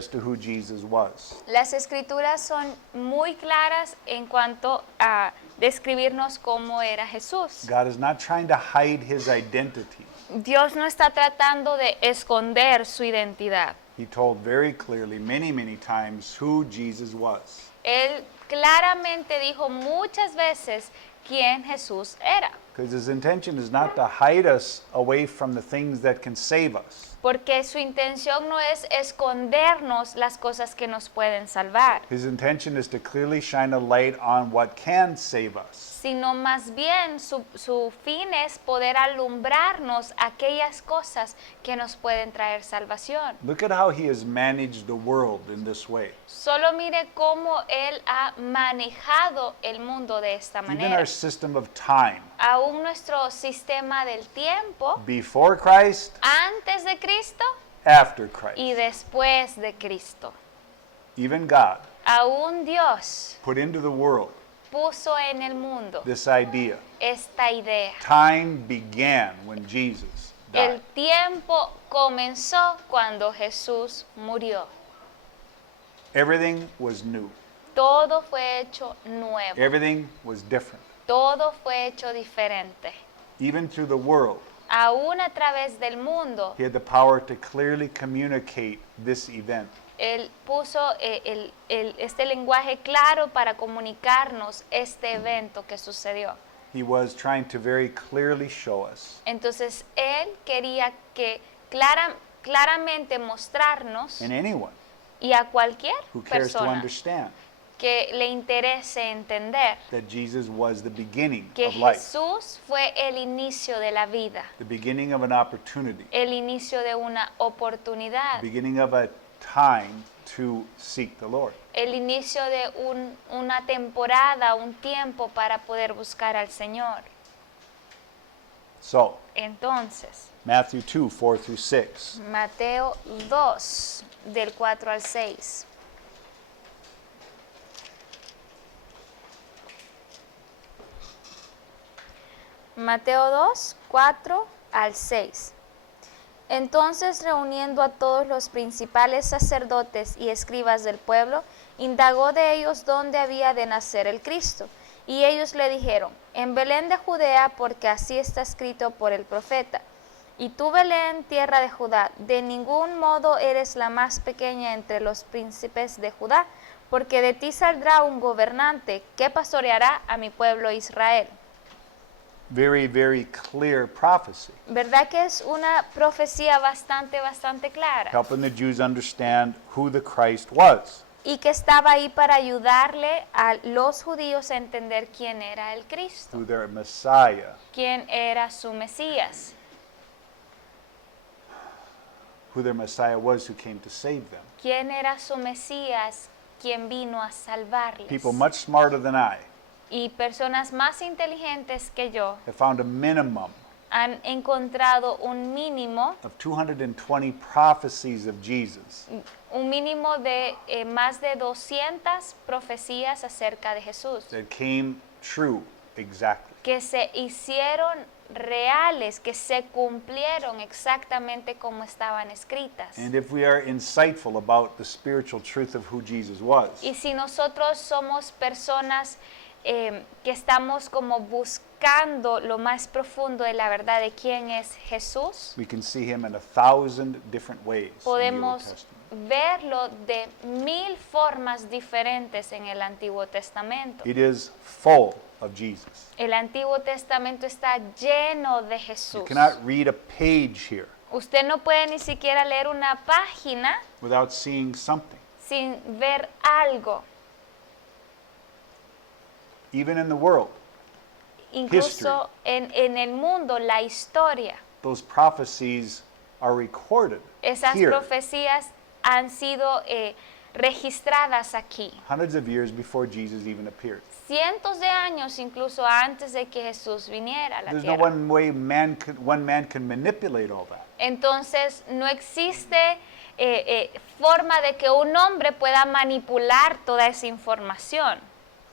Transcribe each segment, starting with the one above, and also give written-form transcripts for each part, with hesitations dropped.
as to who Jesus was. Las escrituras son muy claras en cuanto a describirnos cómo era Jesús. God is not trying to hide his identity. Dios no está tratando de esconder su identidad. He told very clearly, many, many times, who Jesus was. Él claramente dijo muchas veces quién Jesús era. Because his intention is not to hide us away from the things that can save us. Porque su intención no es escondernos las cosas que nos pueden salvar, His intention is to clearly shine a light on what can save us. sino más bien su fin es poder alumbrarnos aquellas cosas que nos pueden traer salvación. Look at how he has managed the world in this way. Solo mire cómo Él ha manejado el mundo de esta Even manera. our system of time. Aún nuestro sistema del tiempo, Before Christ, antes de Cristo after Christ. y después de Cristo. Even God Aún Dios put into the world puso en el mundo this idea. esta idea. Time began when Jesus El died. tiempo comenzó cuando Jesús murió. Everything was new. Todo fue hecho nuevo. Everything was different. Todo fue hecho diferente. Even through the world, Aún a través del mundo, he had the power to clearly communicate this event. Él puso este lenguaje claro para comunicarnos este evento que sucedió. He was trying to very clearly show us, Entonces, Él quería que claramente mostrarnos, and anyone y a cualquier who cares to persona understand, que le interese entender, that Jesus was the beginning que of life, Jesús fue el inicio de la vida, the beginning of an opportunity, el inicio de una oportunidad, the beginning of a time to seek the Lord. el inicio de una temporada, un tiempo para poder buscar al Señor. So, Entonces, Matthew 2, 4 through 6. Mateo 2, del 4 al 6. Mateo 2, 4 al 6. Entonces, reuniendo a todos los principales sacerdotes y escribas del pueblo, indagó de ellos dónde había de nacer el Cristo. Y ellos le dijeron, en Belén de Judea, porque así está escrito por el profeta. Y tú, Belén, tierra de Judá, de ningún modo eres la más pequeña entre los príncipes de Judá, porque de ti saldrá un gobernante que pastoreará a mi pueblo Israel. Very, very clear prophecy, ¿Verdad que es una profecía bastante clara? helping the Jews understand who the Christ was. Y que estaba ahí para ayudarle a los judíos a entender quién era el Cristo, Who their Messiah, quién era su Mesías, who their Messiah was who came to save them. quién era su Mesías, quien vino a salvarles. People much smarter than I Y personas más inteligentes que yo have found a minimum han encontrado un mínimo of 220 prophecies of Jesus de más de 200 profecías acerca de Jesús that came true exactly. que se hicieron reales, que se cumplieron exactamente como estaban escritas. And if we are insightful about the spiritual truth of who Jesus was, Y si nosotros somos personas que estamos como buscando lo más profundo de la verdad de quién es Jesús, we can see him in 1,000 different ways in the Old podemos Testament. verlo de 1000 formas diferentes en el Antiguo Testamento. It is full of Jesus. El Antiguo Testamento está lleno de You Jesús. cannot read a page here Usted no puede ni siquiera leer una página without seeing something. sin ver algo. Even in the world, Incluso en el mundo, la historia. those prophecies are recorded Esas here profecías han sido registradas aquí. hundreds of years before Jesus even appeared. Cientos de años incluso antes de que Jesús viniera a la There's no tierra. one man can manipulate all that. Entonces no existe forma de que un hombre pueda manipular toda esa información.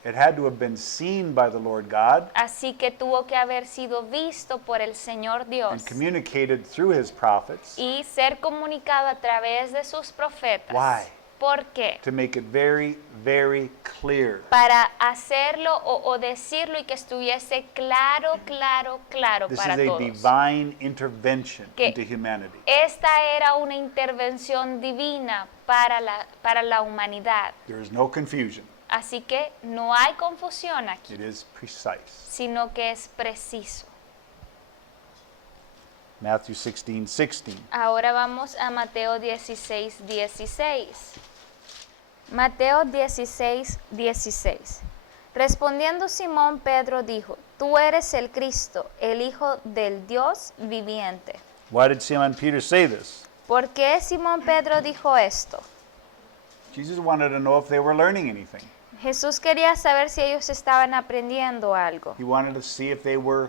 It had to have been seen by the Lord God Así que tuvo que haber sido visto por el Señor Dios and communicated through his prophets. y ser comunicado a través de sus profetas. Why? ¿Por qué? To make it very, very clear. Para hacerlo o decirlo y que estuviese claro, claro, claro This para is a todos. divine intervention Que into humanity. esta era una intervención divina para la humanidad. There is no confusion. Así que no hay confusión aquí, It is precise. sino que es preciso. Matthew 16:16. Ahora vamos a Mateo 16, 16. Mateo 16, 16. Respondiendo Simón, Pedro dijo, tú eres el Cristo, el Hijo del Dios viviente. Why did Simon Peter say this? ¿Por qué Simón Pedro dijo esto? Jesus wanted to know if they were learning anything. Jesús quería saber si ellos estaban aprendiendo algo. He wanted to see if they were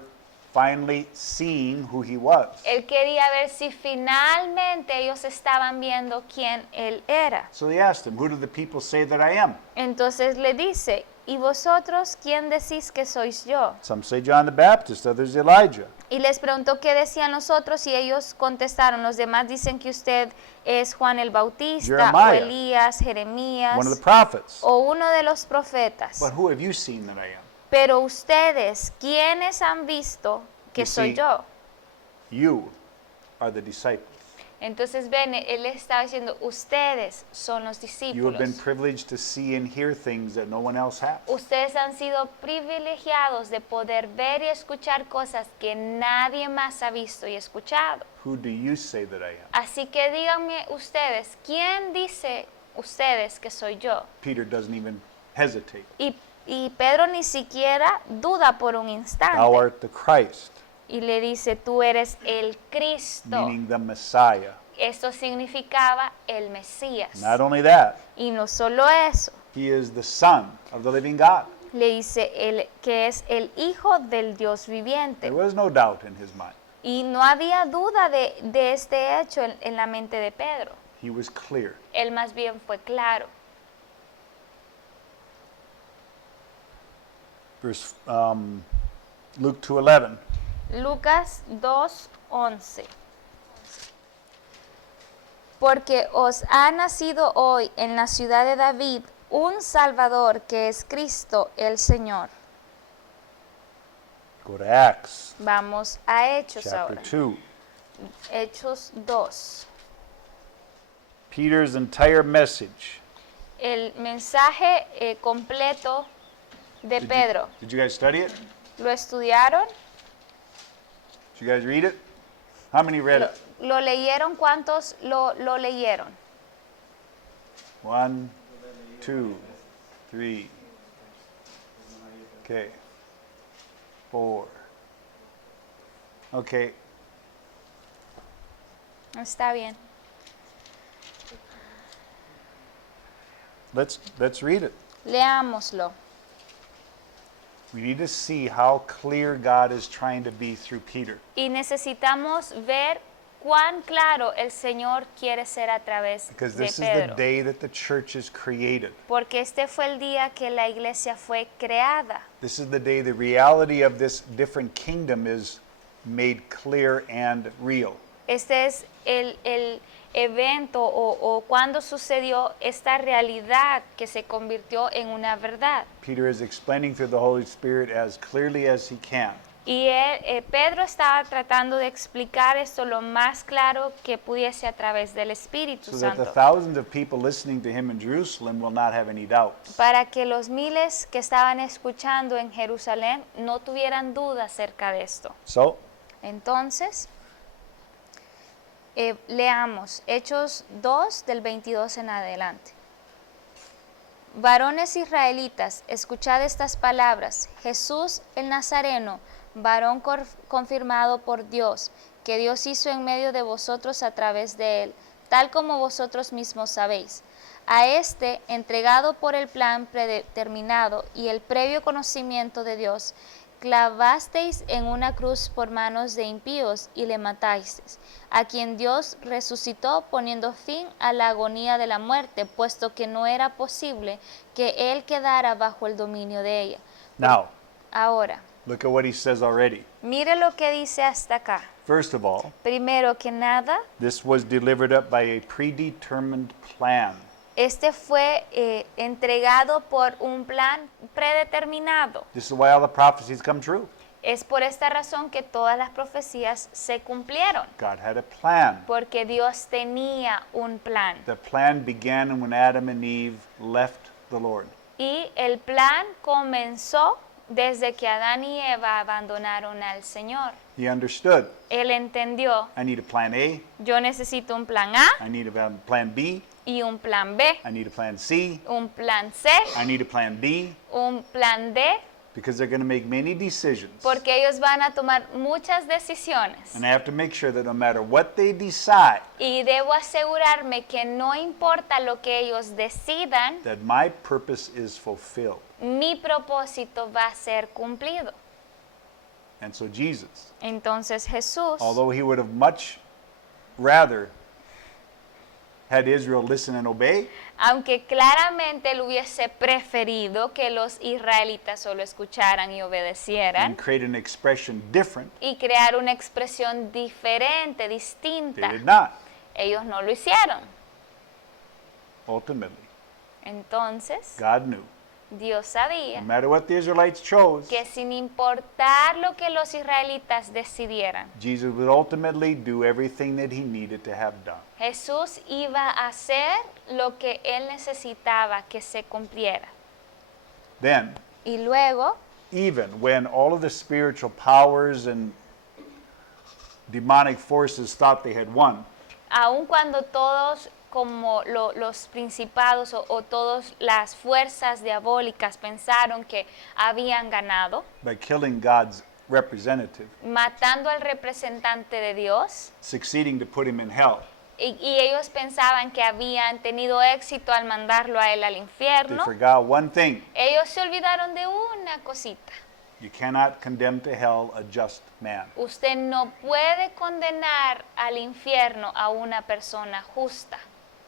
finally seeing who he was. Él quería ver si finalmente ellos estaban viendo quién él era. So they asked him, who do the people say that I am? Entonces le dice, ¿y vosotros quién decís que sois yo? Some say John the Baptist, others Elijah. Y les preguntó qué decían los otros y ellos contestaron, los demás dicen que usted es Juan el Bautista, Jeremiah, o Elías, Jeremías, one of the prophets. o uno de los profetas. But who have you seen that I am? Pero ustedes, ¿quiénes han visto que You soy see, yo? You are the disciples. Entonces ven, él estaba diciendo, ustedes son los You have been discípulos. privileged to see and hear things that no one else has. Ustedes han sido privilegiados de poder ver y escuchar cosas que nadie más ha visto y escuchado. Who do you say that I am? Así que díganme ustedes, ¿quién dice ustedes que soy yo? Peter doesn't even hesitate. Y Pedro ni siquiera duda por un Thou instante. art the Christ, Y le dice, tú eres el Cristo. meaning the Messiah. Esto significaba el Mesías. Not only that, Y no solo eso, he is the Son of the living God. le dice que es el Hijo del Dios viviente. There was no doubt in his mind. Y no había duda de este hecho en la mente de Pedro. He was clear. Él más bien fue claro. Verse Luke 2:11. Lucas 2:11. Porque os ha nacido hoy en la ciudad de David un Salvador que es Cristo el Señor. Go to Acts Vamos a Hechos chapter ahora. 2. Hechos 2. Peter's entire message. El mensaje completo de Pedro. Did you guys study it? ¿Lo estudiaron? Did you guys read it? How many read it? ¿Lo leyeron? ¿Cuántos lo leyeron? 1, 2, 3. Okay. 4. Okay. Está bien. Let's read it. Leámoslo. We need to see how clear God is trying to be through Peter. Y necesitamos ver cuán claro el Señor quiere ser a través Because de this is the Pedro. day that the church is created. Porque este fue el día que la iglesia fue creada. This is the day the reality of this different kingdom is made clear and real. Este es el evento o cuando sucedió esta realidad que se convirtió en una verdad. Peter is explaining through the Holy Spirit as clearly as he can. Y Pedro estaba tratando de explicar esto lo más claro que pudiese a través del Espíritu So that the Santo, thousands of people listening to him in Jerusalem will not have any doubts. para que los miles que estaban escuchando en Jerusalén no tuvieran duda acerca de esto. So, Entonces, leamos Hechos 2 del 22 en adelante. Varones israelitas, escuchad estas palabras. Jesús el Nazareno, varón confirmado por Dios, que Dios hizo en medio de vosotros a través de él, tal como vosotros mismos sabéis. A este, entregado por el plan predeterminado y el previo conocimiento de Dios, clavasteis en una cruz por manos de impíos y le matasteis, a quien Dios resucitó poniendo fin a la agonía de la muerte, puesto que no era posible que él quedara bajo el dominio de ella. now, Ahora, look at what he says already. mire lo que dice hasta acá. First of all, Primero que nada, this was delivered up by a predetermined plan. Este fue entregado por un plan predeterminado. This is why all the prophecies come true. Es por esta razón que todas las profecías se cumplieron, God had a plan. porque Dios tenía un plan. The plan began when Adam and Eve left the Lord. Y el plan comenzó desde que Adán y Eva abandonaron al Señor. He understood. Él entendió, I need a plan A. yo necesito un plan A I need a plan B. y un plan B, I need a plan C. un plan C, I need a plan D. un plan D, Because they're going to make many decisions. porque ellos van a tomar muchas decisiones. And I have to make sure that no matter what they decide, Y debo asegurarme que no importa lo que ellos decidan, that my purpose is fulfilled. mi propósito va a ser cumplido. And so Jesus, Entonces Jesús, although he would have much rather had Israel listen and obey, aunque claramente él hubiese preferido que los israelitas solo escucharan y obedecieran and create an expression different, y crear una expresión diferente, they distinta, did not. ellos no lo hicieron. Ultimately, Entonces, God knew, Dios sabía no matter what the Israelites chose, que sin importar lo que los israelitas decidieran, Jesus would ultimately do everything that he needed to have done. Jesús iba a hacer lo que él necesitaba que se cumpliera. Then, Y luego, even when all of the spiritual powers and demonic forces thought they had won, aun cuando todos como los principados o todas las fuerzas diabólicas pensaron que habían ganado, by killing God's representative, matando al representante de Dios, succeeding to put him in hell, y ellos pensaban que habían tenido éxito al mandarlo a él al they infierno, forgot one thing. ellos se olvidaron de una cosita. You cannot condemn to hell a just man. Usted no puede condenar al infierno a una persona justa.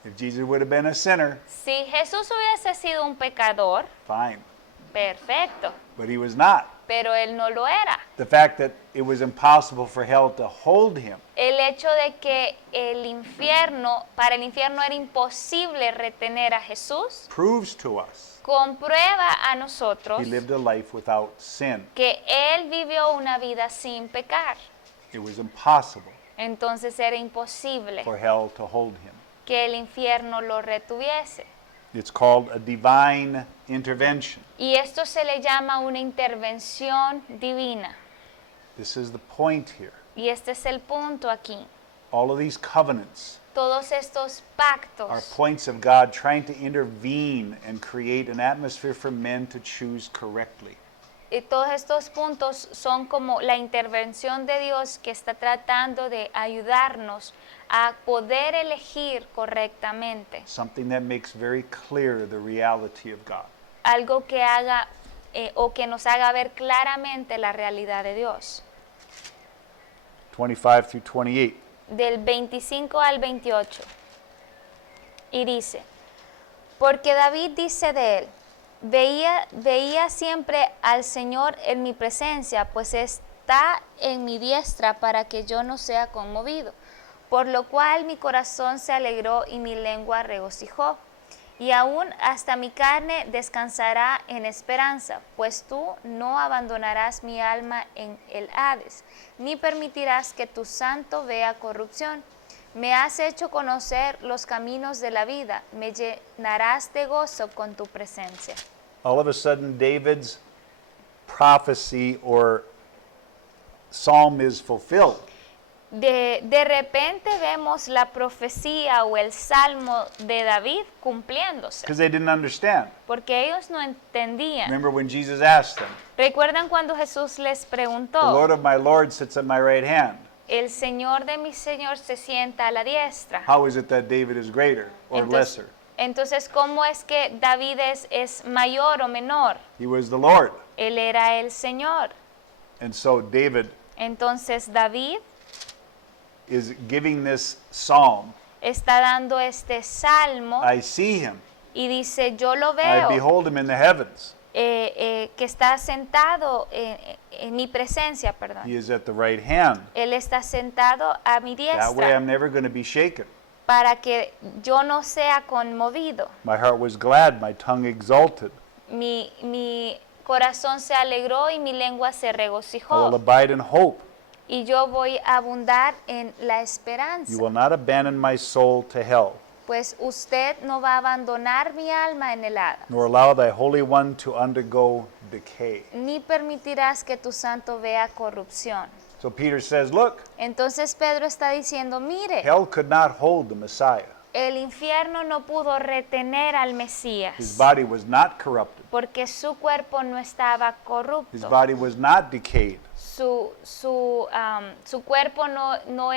If Jesus would have been a sinner, Si Jesús hubiese sido un pecador, fine, perfecto, but he was not. pero él no lo era. The fact that it was impossible for hell to hold him El hecho de que para el infierno era imposible retener a Jesús, proves to us comprueba a nosotros he lived a life without sin. que él vivió una vida sin pecar. It was impossible Entonces era imposible for hell to hold him. que el infierno lo retuviese. It's called a divine intervention. Y esto se le llama una intervención divina. This is the point here. Y este es el punto aquí. All of these covenants Todos estos are pactos points of God trying to intervene and create an atmosphere for men to choose correctly. y todos estos puntos son como la intervención de Dios que está tratando de ayudarnos a poder elegir correctamente. Something that makes very clear the reality of God. Algo que haga o que nos haga ver claramente la realidad de Dios. 25 through 28. Del 25 al 28. Y dice, porque David dice de él, veía siempre al Señor en mi presencia, pues está en mi diestra para que yo no sea conmovido. Por lo cual mi corazón se alegró y mi lengua regocijó. Y aún hasta mi carne descansará en esperanza, pues tú no abandonarás mi alma en el Hades, ni permitirás que tu santo vea corrupción. Me has hecho conocer los caminos de la vida, me llenarás de gozo con tu presencia. All of a sudden, David's prophecy or psalm is fulfilled. De repente vemos la profecía o el salmo de David cumpliéndose, Because they didn't understand. porque ellos no entendían. Remember when Jesus asked them, ¿Recuerdan cuando Jesús les the preguntó? Lord of my Lord sits at my right hand. El Señor de mi Señor se sienta a la diestra. How is it that David is greater or lesser? Entonces, ¿cómo es que David es mayor o menor? He was the Lord. Él era el Señor. And so David Entonces, David is giving this psalm. está dando este salmo I see him. y dice, yo lo I veo, behold him in the heavens. que está sentado en mi presencia, perdón. He is at the right hand. Él está sentado a mi That way diestra. I'm never going to be shaken. para que yo no sea conmovido. My heart was glad, my tongue exulted. Mi corazón se alegró y mi lengua se I will regocijó. abide in hope. Y yo voy a abundar en la You esperanza. will not abandon my soul to hell, Pues usted no va a abandonar mi alma en el Hades, nor allow thy Holy One to undergo decay. ni permitirás que tu santo vea corrupción. So Peter says, look, Entonces Pedro está diciendo, mire, hell could not hold the Messiah. el infierno no pudo retener al His Mesías, body was not corrupted. porque su cuerpo no estaba His corrupto. body was not decayed. Su cuerpo no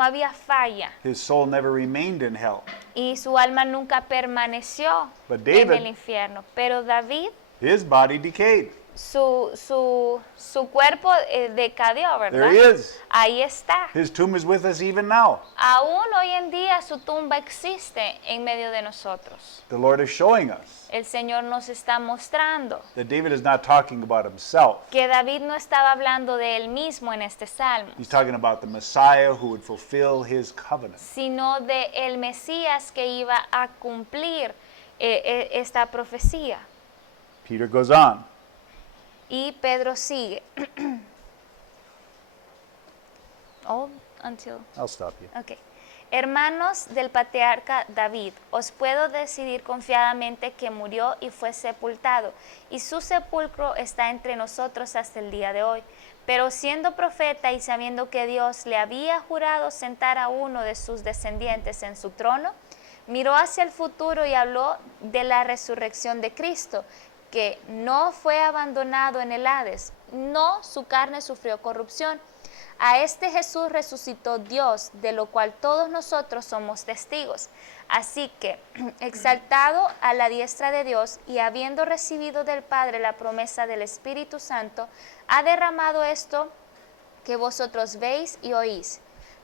había falla, His soul never remained in hell. y su alma nunca permaneció But en David- el infierno. Pero David, His body decayed. su cuerpo decadió, ¿verdad? There he is. Ahí está. His tomb is with us even now. Aún hoy en día su tumba existe en medio de nosotros. The Lord is showing us El Señor nos está mostrando that David is not talking about himself. que David no estaba hablando de él mismo en este salmo, He's talking about the Messiah who would fulfill his covenant. sino de el Mesías que iba a cumplir esta profecía. Peter goes on. Y Pedro sigue. I'll stop you. Ok. Hermanos del patriarca David, os puedo decidir confiadamente que murió y fue sepultado, y su sepulcro está entre nosotros hasta el día de hoy. Pero siendo profeta y sabiendo que Dios le había jurado sentar a uno de sus descendientes en su trono, miró hacia el futuro y habló de la resurrección de Cristo, que no fue abandonado en el Hades, no, su carne sufrió corrupción. A este Jesús resucitó Dios, de lo cual todos nosotros somos testigos. Así que, exaltado a la diestra de Dios y habiendo recibido del Padre la promesa del Espíritu Santo, ha derramado esto que vosotros veis y oís.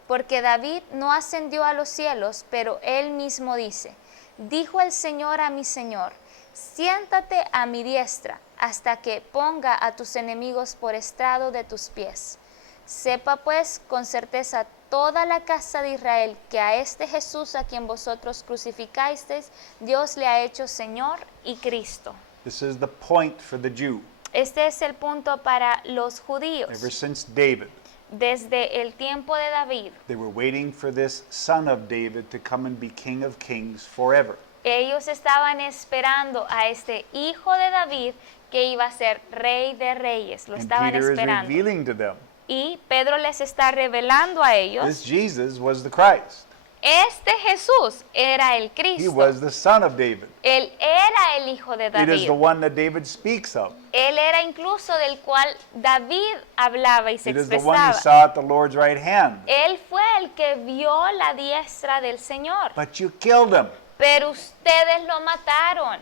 Porque David no ascendió a los cielos, pero él mismo dice, dijo el Señor a mi Señor, siéntate a mi diestra hasta que ponga a tus enemigos por estrado de tus pies. Sepa pues con certeza toda la casa de Israel que a este Jesús a quien vosotros crucificasteis, Dios le ha hecho Señor y Cristo. This is the point for the Jew. Este es el punto para los judíos. Ever since David, Desde el tiempo de David, they were waiting for this son of David to come and be King of Kings forever. ellos estaban esperando a este hijo de David que iba a ser rey de reyes. Lo And estaban Peter is esperando. revealing to them, Y Pedro les está revelando a this ellos, Jesus was the Christ. este Jesús era el He Cristo. was the son of David. Él era el hijo de It is David. the one that David speaks of. Él era incluso del cual David hablaba y se It is the one he expresaba. saw at the Lord's right hand. Él fue el que vio la diestra del Señor. But you killed him. Pero ustedes lo mataron.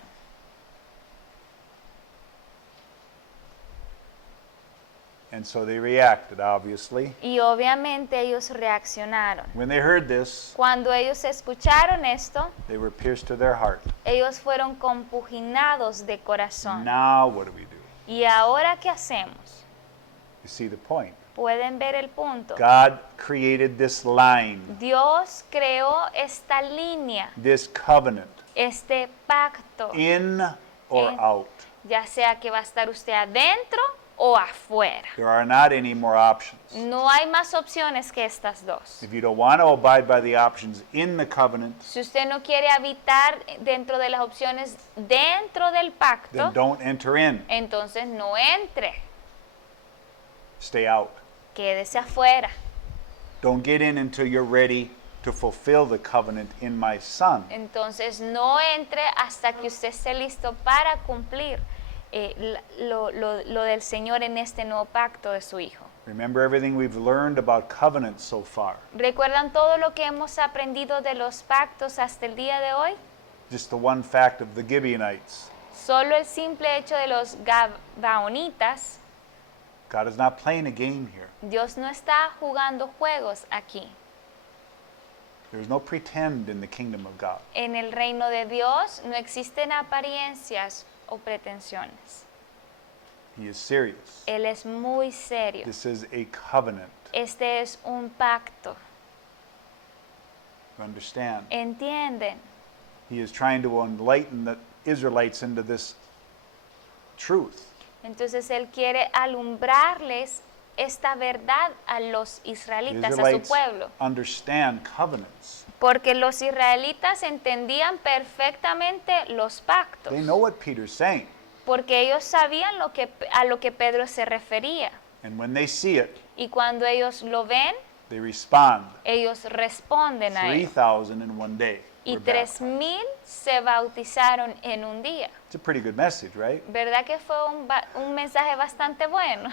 And so they reacted, obviously. Y obviamente ellos reaccionaron. When they heard this, Cuando ellos escucharon esto, they were pierced to their heart. ellos fueron compugnados de corazón. Now what do we do? ¿Y ahora qué hacemos? You see the point. Pueden ver el punto. God created this line, Dios creó esta línea, this covenant, este pacto, in or En- out. ya sea que va a estar usted adentro o afuera. There are not any more options. No hay más opciones que estas dos. If you don't want to abide by the options in the covenant, Si usted no quiere habitar dentro de las opciones dentro del pacto, then don't enter in. entonces no entre, Stay out. quédese afuera. Don't get in until you're ready to fulfill the covenant in my son. Entonces no entre hasta que usted esté listo para cumplir lo del Señor en este nuevo pacto de su Hijo. Remember everything we've learned about covenants so far. ¿Recuerdan todo lo que hemos aprendido de los pactos hasta el día de hoy? Just the one fact of the Gibeonites. Solo el simple hecho de los Gabaonitas. God is not playing a game here. Dios no está jugando juegos aquí. There's no pretend in the kingdom of God. En el reino de Dios no existen apariencias o pretensiones. He is serious. Él es muy serio. This is a covenant. Este es un pacto. You understand? ¿Entienden? He is trying to enlighten the Israelites into this truth. Entonces Él quiere alumbrarles esta verdad a los The israelitas, a su Israelites pueblo. understand covenants. Porque los israelitas entendían perfectamente los pactos. They know what Peter's saying. Porque ellos sabían a lo que Pedro se refería. And when they see it, Y cuando ellos lo ven, they respond. ellos responden a él. 3,000 in one day. Y were baptized. 3,000 se bautizaron en un día. It's a pretty good message, right? ¿Verdad que fue un mensaje bastante bueno?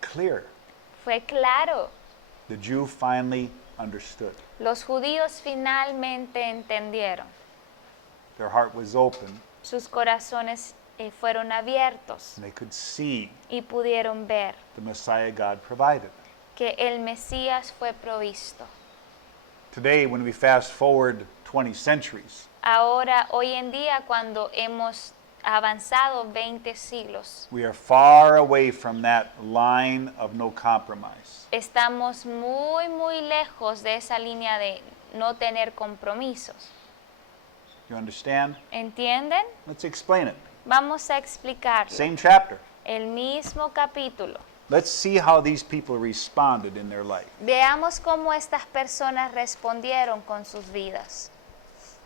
Clear. Fue claro. The Jew finally understood. Los judíos finalmente entendieron. Their heart was open, Sus corazones fueron abiertos and they could see y pudieron ver the Messiah God provided. que el Mesías fue provisto. Today, when we fast forward 20 centuries, Ahora, hoy en día, cuando hemos avanzado 20 siglos, we are far away from that line of no compromise. estamos muy, muy lejos de esa línea de no tener compromisos. You understand? ¿Entienden? Let's explain it. Vamos a explicarlo. Same chapter. El mismo capítulo. Let's see how these people responded in their life. Veamos cómo estas personas respondieron con sus vidas.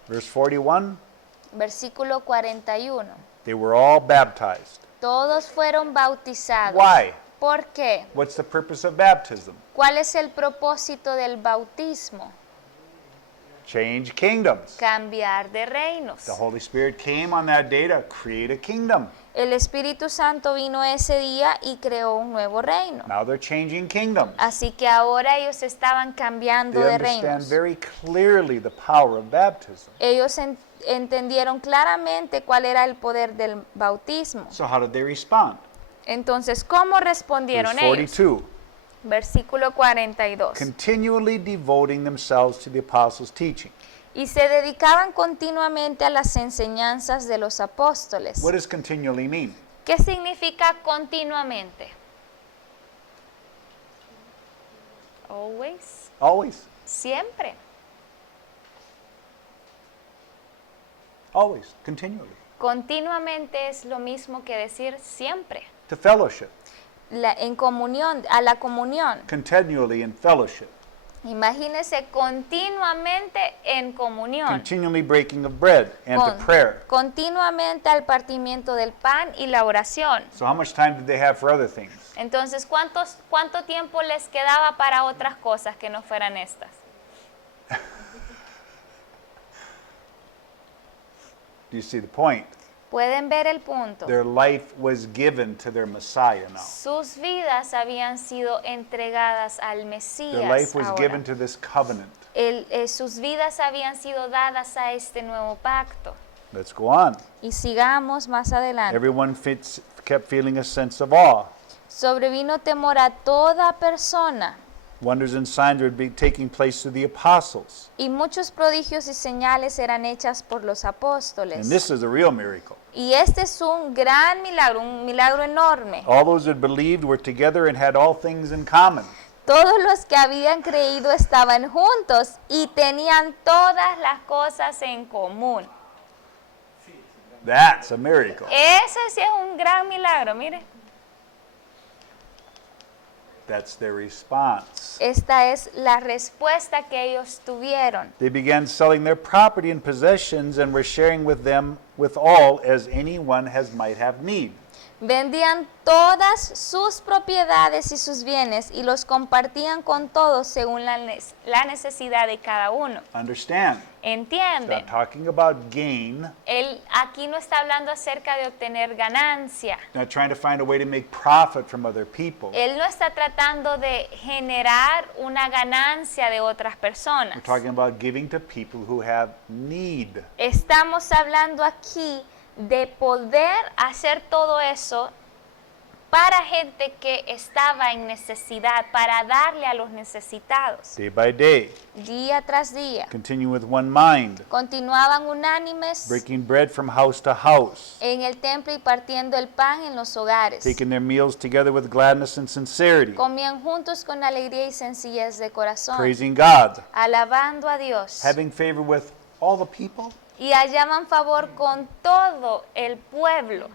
Verse 41, Versículo 41. they were all baptized. Todos fueron bautizados. Why? ¿Por qué? What's the purpose of baptism? ¿Cuál es el propósito del bautismo? Change kingdoms. Cambiar de reinos. The Holy Spirit came on that day to create a kingdom. El Espíritu Santo vino ese día y creó un nuevo reino. Now they're changing kingdoms. Así que ahora ellos estaban They cambiando de understand reinos. very clearly the power of baptism. Ellos entendieron claramente cuál era el poder del bautismo. So how did they respond? Entonces, ¿cómo Verse respondieron ellos? 42. Versículo 42. Continually devoting themselves to the apostles' teaching. Y se dedicaban continuamente a las enseñanzas de los apóstoles. What does continually mean? ¿Qué significa continuamente? Always. Always. Siempre. Always. Continually. Continuamente es lo mismo que decir siempre. To fellowship. En comunión, a la comunión. Continually in fellowship. Imagínese continuamente en comunión. Continually breaking of bread and to Con- prayer. Continuamente al partimiento del pan y la oración. So how much time did they have for other things? Entonces, ¿cuánto tiempo les quedaba para otras cosas que no fueran estas? Do you see the point? ¿Pueden ver el punto? Their life was given to their Messiah now. Sus vidas habían sido entregadas al Their Mesías life was ahora. given to this covenant. Sus vidas habían sido dadas a este nuevo pacto. Let's go on. Y sigamos más adelante. Everyone kept feeling a sense of awe. Sobrevino temor a toda persona, Wonders and signs would be taking place through the apostles. y muchos prodigios y señales eran hechas por los apóstoles. And this is a real miracle. Y este es un gran milagro, un milagro enorme. All those that believed were together and had all things in common. Todos los que habían creído estaban juntos y tenían todas las cosas en común. That's a miracle. Ese sí es un gran milagro, mire. That's their response. Esta es la respuesta que ellos tuvieron. They began selling their property and possessions and were sharing with them with all as anyone might have need. Vendían todas sus propiedades y sus bienes y los compartían con todos según la necesidad de cada uno. Understand? It's ¿Entienden? not talking about gain, Él aquí no está hablando acerca de obtener ganancia. not trying to find a way to make profit from other people. Él no está tratando de generar una ganancia de otras personas. We're talking about giving to people who have need. Estamos hablando aquí de poder hacer todo eso para gente que estaba en necesidad, para darle a los necesitados. Day by day, Día tras día. continue with one mind, Continuaban unánimes breaking bread from house to house, en el templo y partiendo el pan en los hogares. taking their meals together with gladness and sincerity, Comían juntos con alegría y sencillez de corazón, praising God, alabando a Dios. having favor with all the people. Y hallaban favor con todo el pueblo.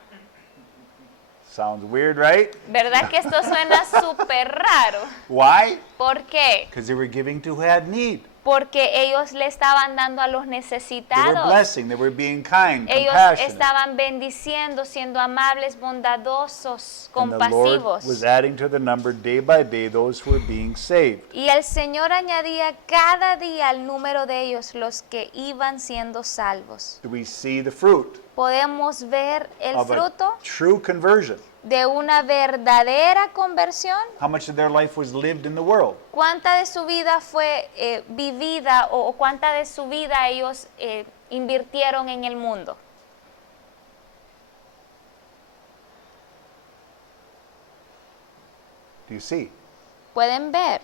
Sounds weird, right? ¿Verdad que esto suena súper raro? Why? ¿Por qué? Because they were giving to who had need. Porque ellos le estaban dando a los They were necesitados. blessing, they were being kind, Ellos compassionate. estaban bendiciendo, siendo amables, bondadosos, And the Lord was compasivos. adding to the number day by day those who were being saved. Y el Señor añadía cada día al número de ellos los que iban siendo salvos. Do we see the fruit Podemos ver el of a fruto true conversion? de una verdadera conversión. How much of their life was lived in the world? ¿Cuánta de su vida fue vivida o cuánta de su vida ellos invirtieron en el mundo? Do you see? Pueden ver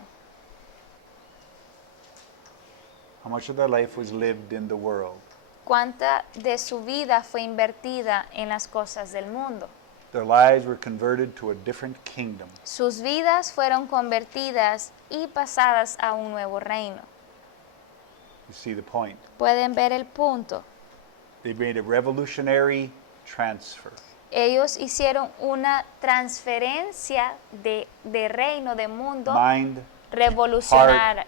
How much of their life was lived in the world? cuánta de su vida fue invertida en las cosas del mundo. Their lives were converted to a different kingdom. Sus vidas fueron convertidas y pasadas a un nuevo reino. You see the point? Pueden ver el punto. They made a revolutionary transfer. Ellos hicieron una transferencia de reino, de mundo Mind, revolucionaria,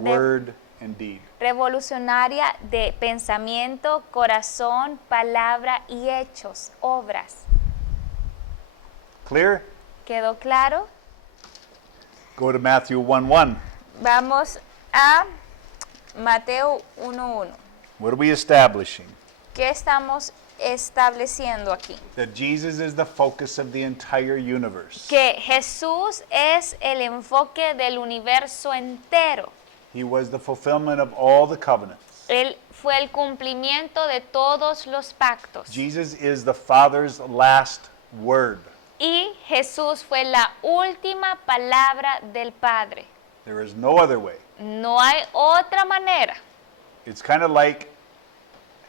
word, and deed. revolucionaria de pensamiento, corazón, palabra y hechos, obras. Clear? ¿Quedó claro? Go to Matthew 1:1. Vamos a Mateo 1:1. What are we establishing? ¿Qué estamos estableciendo aquí? That Jesus is the focus of the entire universe. Que Jesús es el enfoque del universo entero. He was the fulfillment of all the covenants. Él fue el cumplimiento de todos los pactos. Jesus is the Father's last word. Y Jesús fue la última palabra del Padre. There is no other way. No hay otra manera. It's kind of like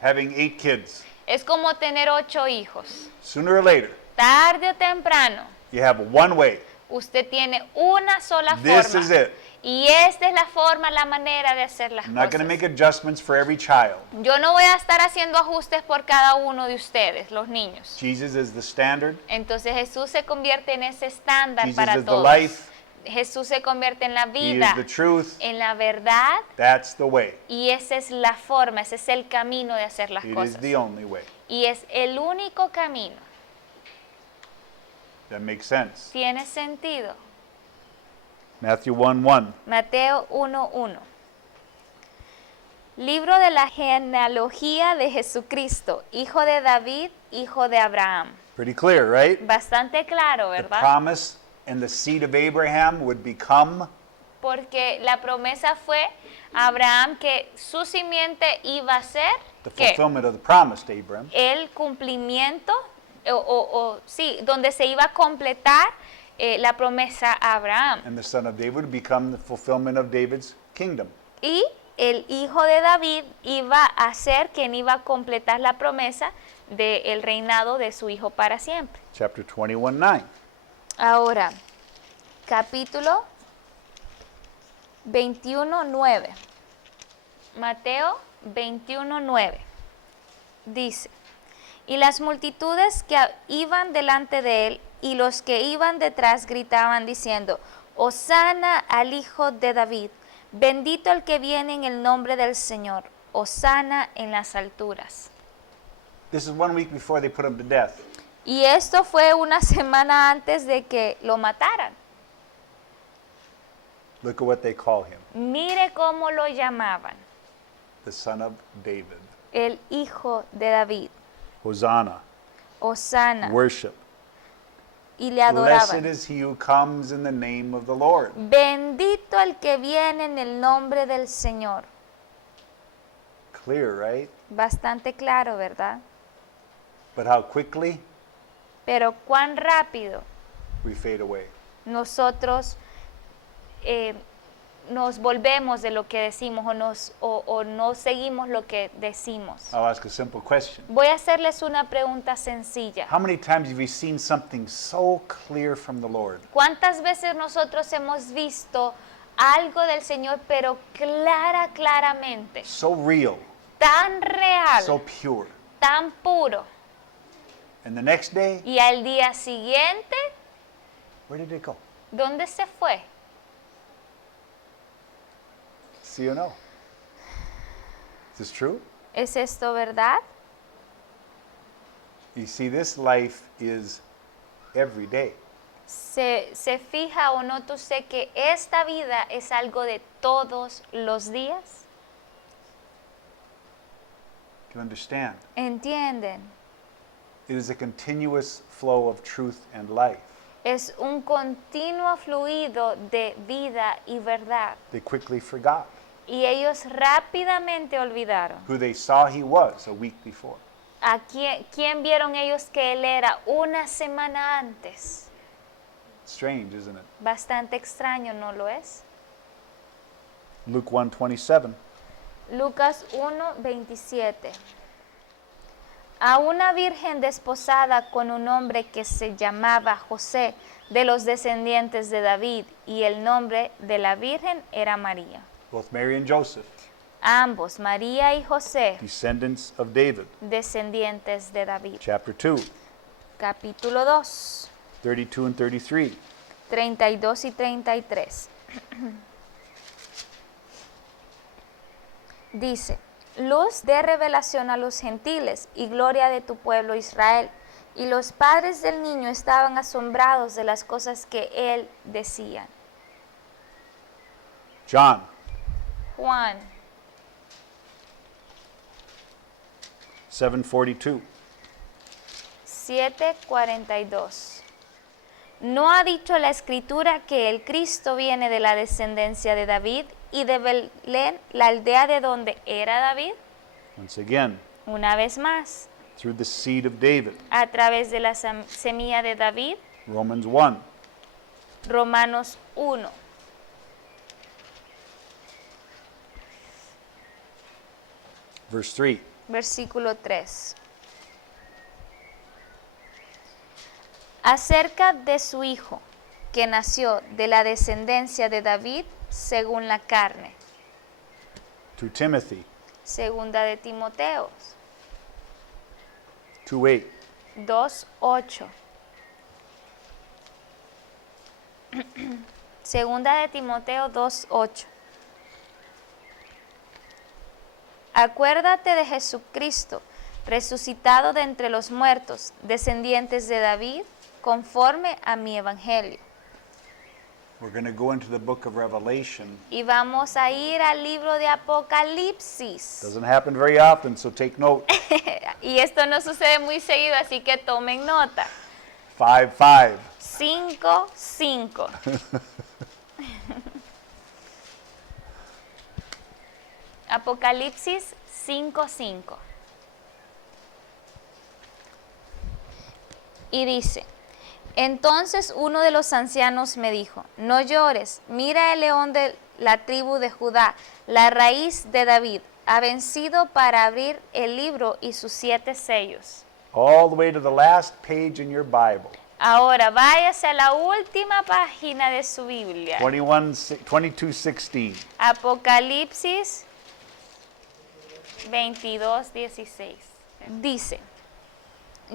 having 8 kids. Es como tener 8 hijos. Sooner or later, Tarde o temprano, you have one way. usted tiene una sola This forma. is it. Y esta es la forma, la manera de hacer las I'm not going to cosas. make adjustments for every child. Yo no voy a estar haciendo ajustes por cada uno de ustedes, los niños. Jesus is the standard. Entonces Jesús se convierte en ese estándar Jesus para is the todos. life. Jesús se convierte en la He vida, is the truth. en la verdad, That's the way. y esa es la forma, ese es el camino de hacer las It is cosas. the only way. Y es el único camino. That makes sense. ¿Tiene sentido? Matthew 1:1. Mateo 1:1. Libro de la genealogía de Jesucristo, hijo de David, hijo de Abraham. Pretty clear, right? Bastante claro, The ¿verdad? promise and the seed of Abraham would become Porque la promesa fue a Abraham que su simiente iba a ser the ¿qué? fulfillment of the promise to Abraham. El cumplimiento, sí, donde se iba a completar la promesa a Abraham. And the son of David would become the fulfillment of David's kingdom. Y el hijo de David iba a ser quien iba a completar la promesa del reinado de su hijo para siempre. Chapter 21:9. Ahora, capítulo 21:9. Mateo 21:9. Dice, y las multitudes que iban delante de él y los que iban detrás gritaban diciendo, Hosana al hijo de David, bendito el que viene en el nombre del Señor, Hosana en las alturas. This is 1 week before they put him to death. Y esto fue una semana antes de que lo mataran. Look at what they call him, Mire cómo lo llamaban, the son of David. el hijo de David, Hosanna, Hosana, worship. y le Blessed adoraban. is he who comes in the name of the Lord. Bendito el que viene en el nombre del Señor. Clear, right? Bastante claro, ¿verdad? But how quickly Pero cuán rápido we fade away. nosotros nos volvemos de lo que decimos o no seguimos lo que decimos. I'll ask a simple question. Voy a hacerles una pregunta sencilla. How many times have you seen something so clear from the Lord? ¿Cuántas veces nosotros hemos visto algo del Señor, pero claramente, So real, tan real, so pure. tan puro, And the next day, y al día siguiente, where did it go? ¿dónde se fue? See or no? Is this true? ¿Es esto verdad? You see, this life is every day. ¿Se fija o no usted que esta vida es algo de todos los días? You understand? ¿Entienden? It is a continuous flow of truth and life. Es un continuo fluido de vida y verdad. They quickly forgot Y ellos rápidamente olvidaron. who they saw he was a week before. ¿A quién vieron ellos que él era una semana antes? Strange, isn't it? Bastante extraño, ¿no lo es? Luke 1:27. Lucas 1:27. A una virgen desposada con un hombre que se llamaba José, de los descendientes de David, y el nombre de la virgen era María. Both Mary and Joseph, Ambos, María y José, descendants of David. descendientes de David. Chapter 2, Capítulo 2, 32 and 33. 32 y 33. Dice, luz de revelación a los gentiles y gloria de tu pueblo Israel. Y los padres del niño estaban asombrados de las cosas que él decía. John Juan 7:42. 7:42. ¿No ha dicho la escritura que el Cristo viene de la descendencia de David y de Belén, la aldea de donde era David? Once again, Una vez más, through the seed of David. a través de la semilla de David. Romans 1. Romanos 1. Verse 3. Versículo 3. Acerca de su hijo, que nació de la descendencia de David según la carne. To Timothy Segunda de Timoteo 2:8. 2:8. Segunda de Timoteo 2:8. Acuérdate de Jesucristo, resucitado de entre los muertos, descendientes de David, conforme a mi evangelio. We're going to go into the book of Revelation. Y vamos a ir al libro de Apocalipsis. Doesn't happen very often, so take note. Y esto no sucede muy seguido, así que tomen nota. 5:5. 5:5. Apocalipsis 5:5. Y dice, entonces uno de los ancianos me dijo, no llores, mira el león de la tribu de Judá, la raíz de David, ha vencido para abrir el libro y sus 7 sellos. All the way to the last page in your Bible. Ahora váyase a la última página de su Biblia. 22:16. Apocalipsis 22:16. Dice,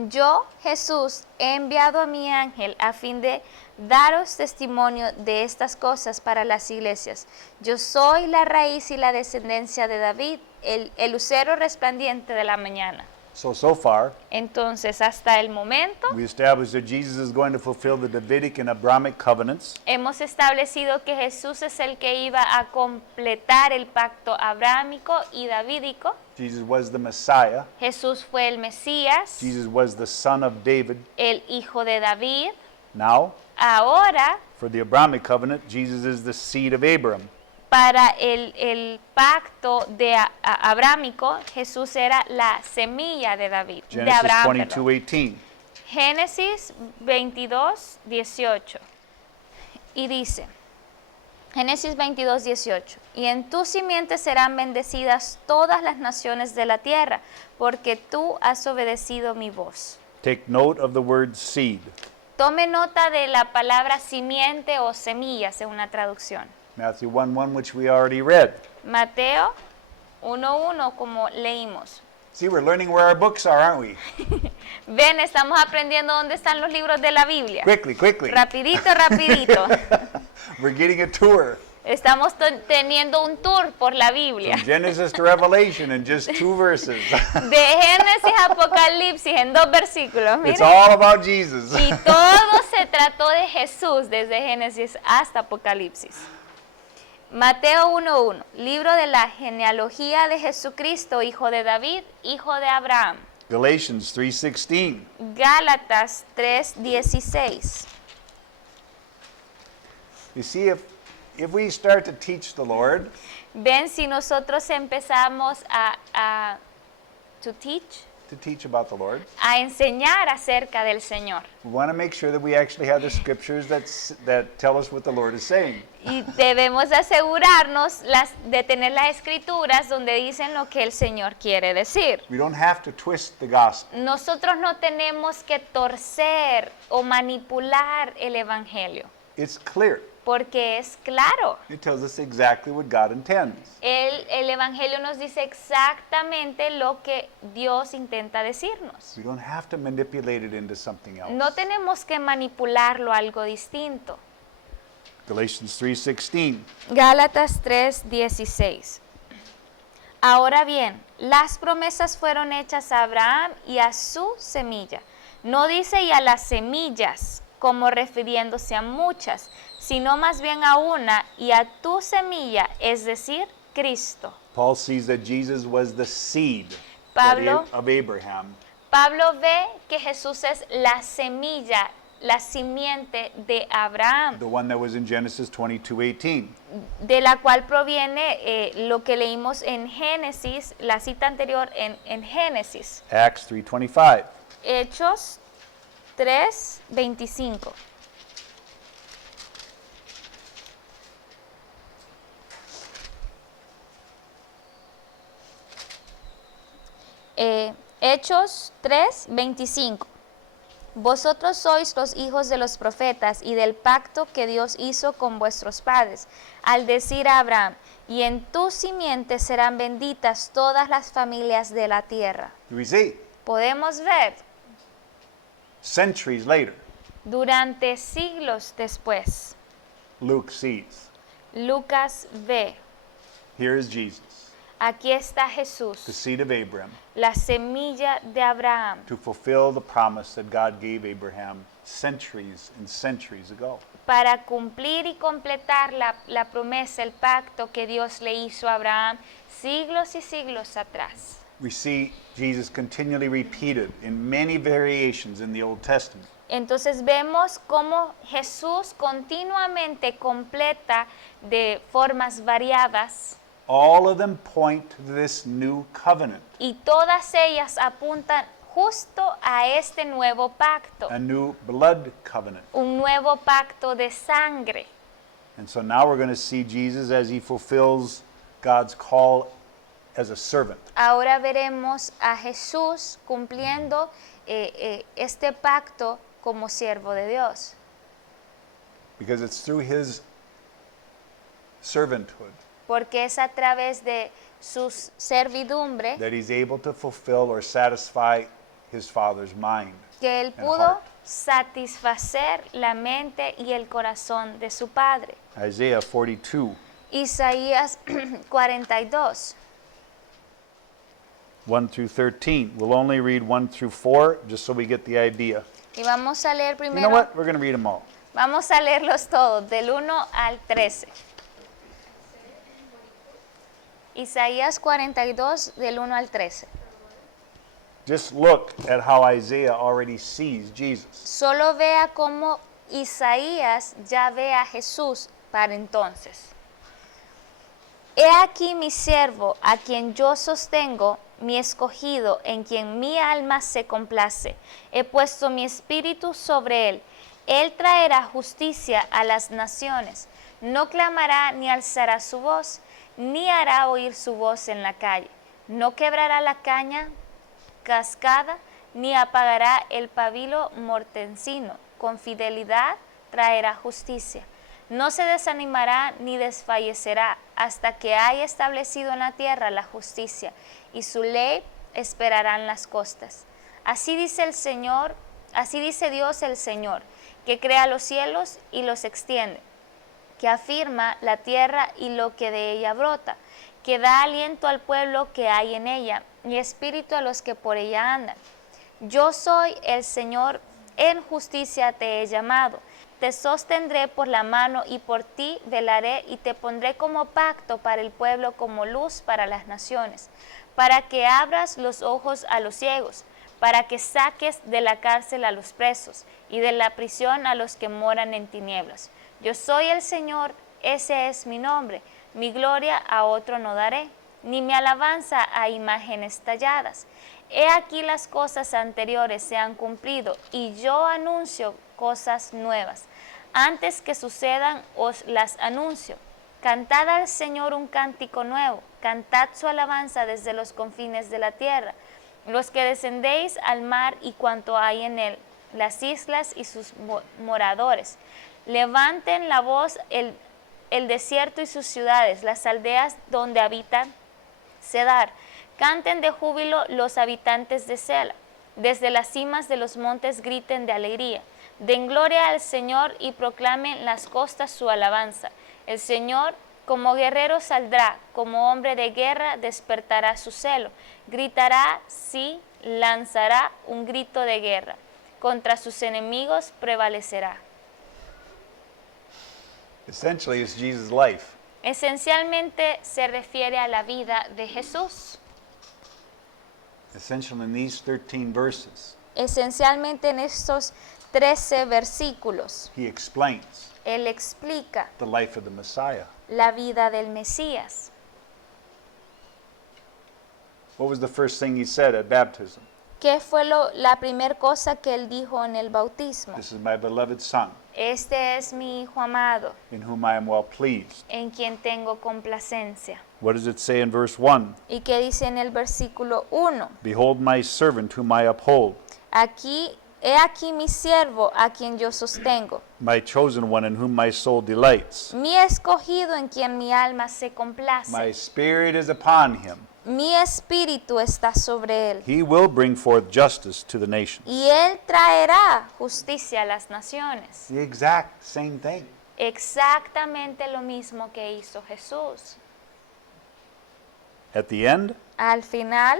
yo, Jesús, he enviado a mi ángel a fin de daros testimonio de estas cosas para las iglesias. Yo soy la raíz y la descendencia de David, el lucero resplandiente de la mañana. So far, Entonces, hasta el momento, we established that Jesus is going to fulfill the Davidic and Abrahamic covenants. hemos establecido que Jesús es el que iba a completar el pacto abrámico y davídico. Jesus was the Messiah. Jesús fue el Mesías, Jesus was the son of David. el hijo de David. Now, Ahora, for the Abrahamic covenant, Jesus is the seed of Abraham. para el pacto de abrámico, Jesús era la semilla de David, de Genesis Abraham. perdón. 22:18. Génesis 22, 18. Y dice, Génesis 22, 18. Y en tu simiente serán bendecidas todas las naciones de la tierra, porque tú has obedecido mi voz. Take note of the word seed. Tome nota de la palabra simiente o semilla, según la traducción. Matthew 1:1, which we already read. Mateo 1:1, como leímos. See, we're learning where our books are, aren't we? Ven, estamos aprendiendo dónde están los libros de la Biblia. Quickly, quickly. Rapidito, rapidito. We're getting a tour Estamos teniendo un tour por la Biblia. from Genesis to Revelation in just 2 verses. De Génesis a Apocalipsis en 2 versículos. It's Miren. all about Jesus. Y todo se trató de Jesús desde Génesis hasta Apocalipsis. Mateo 1:1, libro de la genealogía de Jesucristo, hijo de David, hijo de Abraham. Galatians 3:16. Gálatas 3:16. You see, if we start to teach the Lord, Ven, si nosotros empezamos to teach, about the Lord, a enseñar acerca del Señor. we want to make sure that we actually have the scriptures that tell us what the Lord is saying. Y debemos asegurarnos de tener las escrituras donde dicen lo que el Señor quiere decir. We don't have to twist the gospel. Nosotros no tenemos que torcer o manipular el Evangelio, It's clear. porque es claro. It tells us exactly what God intends. El Evangelio nos dice exactamente lo que Dios intenta decirnos. We don't have to manipulate it into something else. No tenemos que manipularlo a algo distinto. Galatians 3:16. Gálatas 3:16. Ahora bien, las promesas fueron hechas a Abraham y a su semilla. No dice y a las semillas, como refiriéndose a muchas, sino más bien a una y a tu semilla, es decir, Cristo. Paul sees that Jesus was the seed Pablo- of Abraham. Pablo ve que Jesús es la semilla, la simiente de Abraham, The one that was in Genesis 22:18. de la cual proviene lo que leímos en Génesis, la cita anterior en Génesis. Acts 3:25. Hechos 3:25. Hechos 3:25. Vosotros sois los hijos de los profetas y del pacto que Dios hizo con vuestros padres, al decir a Abraham, y en tu simiente serán benditas todas las familias de la tierra. Do we see? Podemos ver, Centuries later, durante siglos después, Luke sees. Lucas ve, Here is Jesus, aquí está the Jesús, seed of Abraham, la semilla de Abraham, to fulfill the promise that God gave Abraham centuries and centuries ago. para cumplir y completar la promesa, el pacto que Dios le hizo a Abraham siglos y siglos atrás. We see Jesus continually repeated in many variations in the Old Testament. Entonces vemos cómo Jesús continuamente completa de formas variadas All of them point to this new covenant, y todas ellas apuntan justo a este nuevo pacto, a new blood covenant. un nuevo pacto de sangre. And so now we're going to see Jesus as he fulfills God's call as a servant. Ahora veremos a Jesús cumpliendo este pacto como siervo de Dios, Because it's through his servanthood porque es a través de su servidumbre that he's able to fulfill or satisfy his Father's mind. que él and pudo heart. satisfacer la mente y el corazón de su Padre. Isaiah 42, Isaías 42. 1 through 13. We'll only read 1 through 4 just so we get the idea. Y vamos a leer You primero, know what? We're going to read them all. vamos a leerlos todos, del 1 al 13. Isaías 42, del 1 al 13. Just look at how Isaiah already sees Jesus. Solo vea cómo Isaías ya ve a Jesús para entonces. He aquí mi siervo, a quien yo sostengo, mi escogido, en quien mi alma se complace. He puesto mi espíritu sobre él. Él traerá justicia a las naciones. No clamará ni alzará su voz, ni hará oír su voz en la calle. No quebrará la caña cascada, ni apagará el pabilo mortecino. Con fidelidad traerá justicia. No se desanimará ni desfallecerá hasta que haya establecido en la tierra la justicia, y su ley esperarán las costas. Así dice el Señor, así dice Dios el Señor, que crea los cielos y los extiende, que afirma la tierra y lo que de ella brota, que da aliento al pueblo que hay en ella, y espíritu a los que por ella andan. Yo soy el Señor, en justicia te he llamado. Te sostendré por la mano y por ti velaré y te pondré como pacto para el pueblo, como luz para las naciones, para que abras los ojos a los ciegos, para que saques de la cárcel a los presos y de la prisión a los que moran en tinieblas. Yo soy el Señor, ese es mi nombre, mi gloria a otro no daré, ni mi alabanza a imágenes talladas. He aquí las cosas anteriores se han cumplido, y yo anuncio cosas nuevas. Antes que sucedan os las anuncio. Cantad al Señor un cántico nuevo, cantad su alabanza desde los confines de la tierra. Los que descendéis al mar y cuanto hay en él, las islas y sus moradores. Levanten la voz el desierto y sus ciudades, las aldeas donde habitan Cedar. Canten de júbilo los habitantes de Sela. Desde las cimas de los montes griten de alegría. Den gloria al Señor y proclamen las costas su alabanza. El Señor como guerrero saldrá, como hombre de guerra despertará su celo. Gritará, sí, lanzará un grito de guerra. Contra sus enemigos prevalecerá. Essentially, it's Jesus' life. Esencialmente se refiere a la vida de Jesús. Essentially, in these 13 verses, Esencialmente en estos 13 versículos, he explains Él explica the life of the Messiah. la vida del Mesías. What was the first thing he said at baptism? ¿Qué fue la primera cosa que Él dijo en el bautismo? This is my beloved Son, Este es mi Hijo amado, in whom I am well pleased. en quien tengo complacencia. What does it say in verse 1? ¿Y qué dice en el versículo 1? Behold my servant whom I uphold, He aquí mi siervo a quien yo sostengo, my chosen one in whom my soul delights. mi escogido en quien mi alma se complace. My spirit is upon him. Mi espíritu está sobre él. He will bring forth justice to the nations. Y él traerá justicia a las naciones. The exact same thing. Exactamente lo mismo que hizo Jesús. At the end, Al final,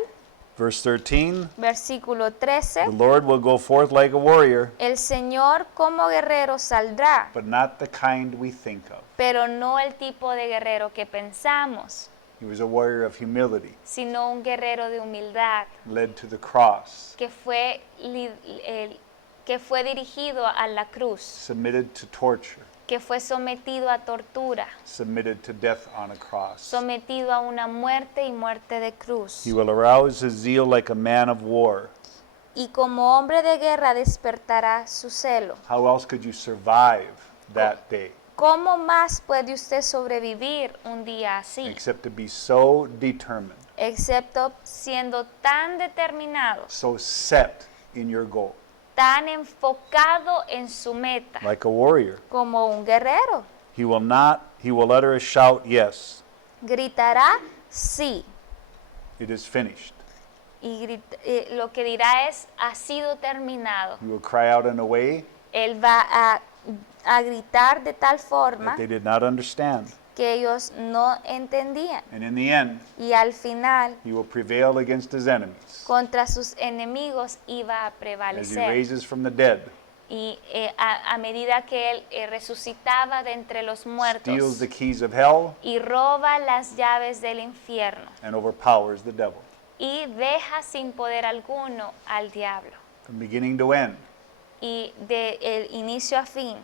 verse 13, versículo the 13, Lord will go forth like a warrior, el Señor como guerrero saldrá, but not the kind we think of. pero no el tipo de guerrero que pensamos, He was a warrior of humility, sino un guerrero de humildad led to the cross, que fue dirigido a la cruz, submitted to torture, que fue sometido a tortura, submitted to death on a cross. sometido a una muerte y muerte de cruz. He will arouse his zeal like a man of war. Y como hombre de guerra despertará su celo. How else could you survive that day ¿Cómo más puede usted sobrevivir un día así? except to be so determined, Excepto siendo tan determinado, so set in your goal, tan enfocado en su meta, like a warrior? como un guerrero. He will utter a shout, yes, Gritará sí. it is finished. Y lo que dirá es, ha sido terminado. He will cry out in a way Él va a gritar de tal forma that they did not understand. que ellos no entendían. And in the end, Y al final, he will prevail against his enemies contra sus enemigos iba a as he prevalecer. raises from the dead, Y a medida que él resucitaba de entre los muertos steals the keys of hell, y roba las llaves del infierno and overpowers the devil. y deja sin poder alguno al diablo. From beginning to end, Y de el inicio a fin,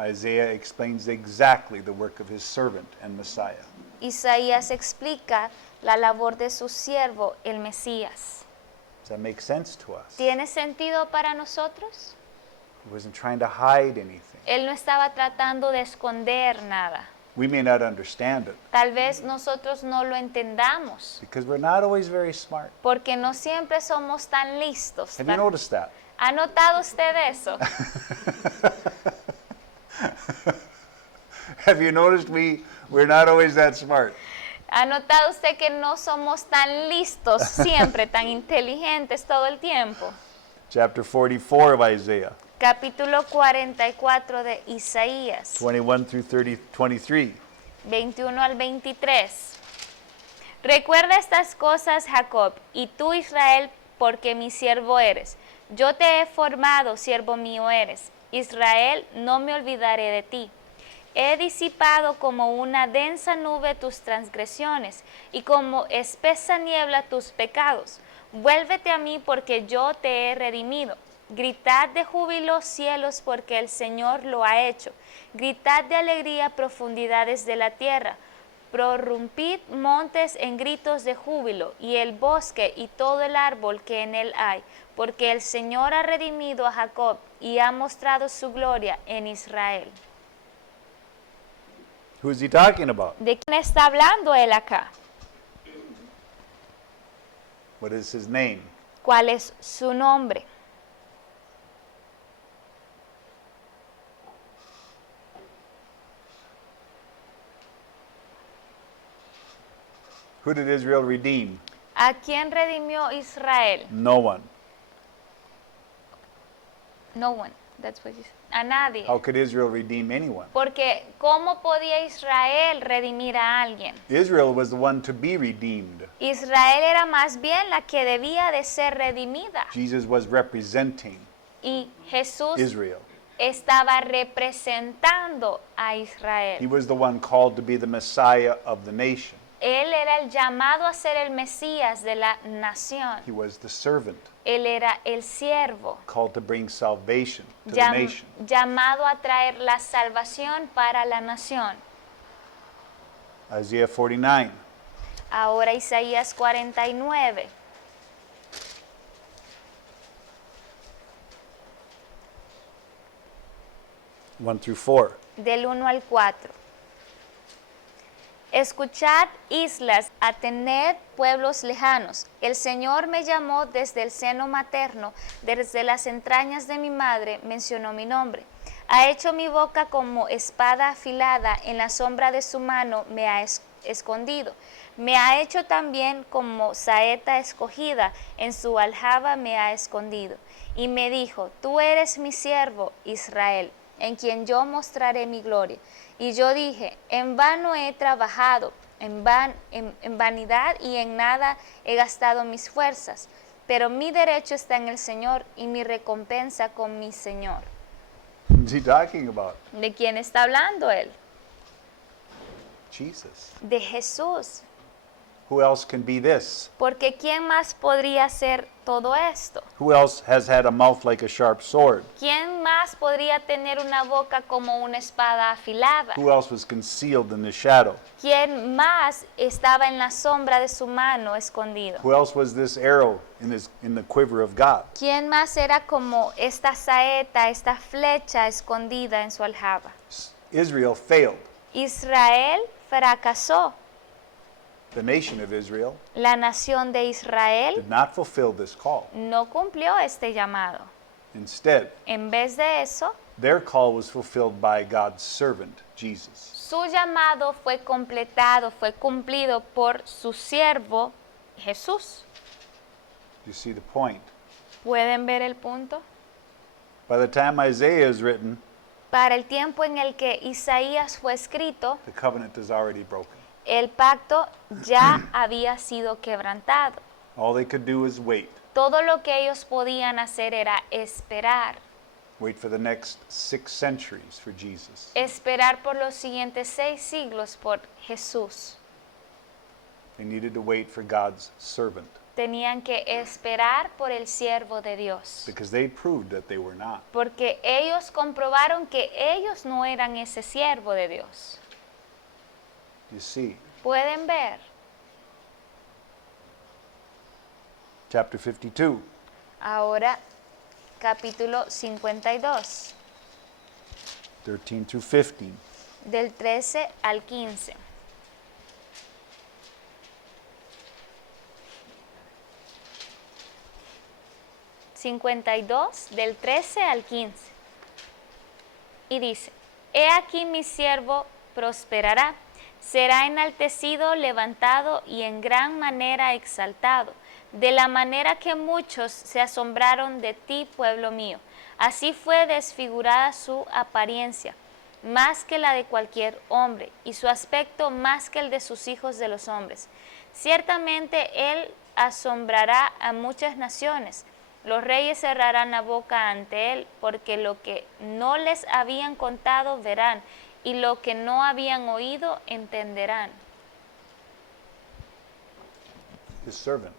Isaiah explains exactly the work of his servant and Messiah. Isaías explica la labor de su siervo, el Mesías. Does that make sense to us? ¿Tiene sentido para nosotros? He wasn't trying to hide anything. Él no estaba tratando de esconder nada. We may not understand it Tal vez nosotros no lo entendamos, because we're not always very smart. porque no siempre somos tan listos. Have you noticed that? ¿Ha notado usted eso? Have you noticed we're not always that smart? ¿Ha notado usted que no somos tan listos siempre, tan inteligentes todo el tiempo? Chapter 44 of Isaiah, Capítulo 44 de Isaías, 21 through 23. 21 al 23. Recuerda estas cosas, Jacob, y tú, Israel, porque mi siervo eres. Yo te he formado, siervo mío eres. Israel, no me olvidaré de ti. He disipado como una densa nube tus transgresiones y como espesa niebla tus pecados. Vuélvete a mí porque yo te he redimido. Gritad de júbilo, cielos, porque el Señor lo ha hecho. Gritad de alegría, profundidades de la tierra. Prorrumpid montes en gritos de júbilo, y el bosque y todo el árbol que en él hay, porque el Señor ha redimido a Jacob y ha mostrado su gloria en Israel. Who is he talking about? ¿De quién está hablando él acá? What is his name? ¿Cuál es su nombre? Who did Israel redeem? ¿A quién redimió Israel? No one. No one. That's what you said. A nadie. How could Israel redeem anyone? Porque ¿cómo podía Israel redimir a alguien? Israel was the one to be redeemed. Israel era más bien la que debía de ser redimida. Jesus was representing Y Jesús Israel. estaba representando a Israel. He was the one called to be the Messiah of the nation. Él era el llamado a ser el Mesías de la nación. He was the servant Él era el siervo, called to bring salvation to the llam- nation. llamado a traer la salvación para la nación. Isaiah 49. Ahora Isaías 49. One through 4. Del 1 al 4. Escuchad, islas, atened, pueblos lejanos. El Señor me llamó desde el seno materno, desde las entrañas de mi madre mencionó mi nombre. Ha hecho mi boca como espada afilada, en la sombra de su mano me ha escondido. Me ha hecho también como saeta escogida, en su aljaba me ha escondido. Y me dijo, tú eres mi siervo, Israel, en quien yo mostraré mi gloria. Y yo dije, en vano he trabajado, en vanidad y en nada he gastado mis fuerzas, pero mi derecho está en el Señor y mi recompensa con mi Señor. Who's he talking about? ¿De quién está hablando él? Jesus. De Jesús. Who else can be this? Porque ¿quién más podría hacer todo esto? Who else has had a mouth like a sharp sword? ¿Quién más podría tener una boca como una espada afilada? Who else was concealed in the shadow? ¿Quién más estaba en la sombra de su mano escondido? Who else was this arrow in the quiver of God? ¿Quién más era como esta saeta, esta flecha escondida en su aljaba? Israel failed. Israel fracasó. The nation of Israel La nación de Israel did not fulfill this call. no cumplió este llamado. Instead, En vez de eso, their call was fulfilled by God's servant, Jesus. su llamado fue completado, fue cumplido por su siervo Jesús. You see the point? ¿Pueden ver el punto? By the time Isaiah is written, Para el tiempo en el que Isaías fue escrito, the covenant is already broken. el pacto ya había sido quebrantado. All they could do is wait. Todo lo que ellos podían hacer era esperar. Wait for the next 6 centuries for Jesus. Esperar por los siguientes 6 siglos por Jesús. They needed to wait for God's servant Tenían que esperar por el siervo de Dios. because they proved that they were not. Porque ellos comprobaron que ellos no eran ese siervo de Dios. You see, Pueden ver. Chapter 52. Ahora, capítulo 52, 13 through 15. del 13 al 15. Del 13 al 15. Y dice, he aquí mi siervo prosperará, será enaltecido, levantado y en gran manera exaltado, de la manera que muchos se asombraron de ti, pueblo mío. Así fue desfigurada su apariencia, más que la de cualquier hombre, y su aspecto más que el de sus hijos de los hombres. Ciertamente él asombrará a muchas naciones. Los reyes cerrarán la boca ante él, porque lo que no les habían contado verán, y lo que no habían oído entenderán. His servant.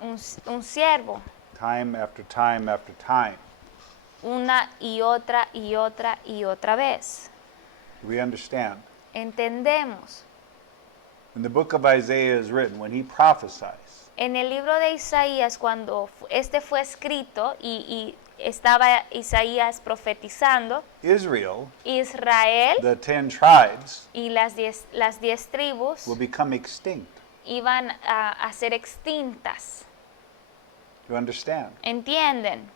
Un siervo, Time after time after time. una y otra y otra y otra vez. We understand. Entendemos. When the book of Isaiah is written, when he prophesies, En el libro de Isaías, cuando este fue escrito y estaba Isaías profetizando, Israel, Israel the 10 tribes, y las 10 tribus will become extinct. iban a ser extintas. You understand? ¿Entienden?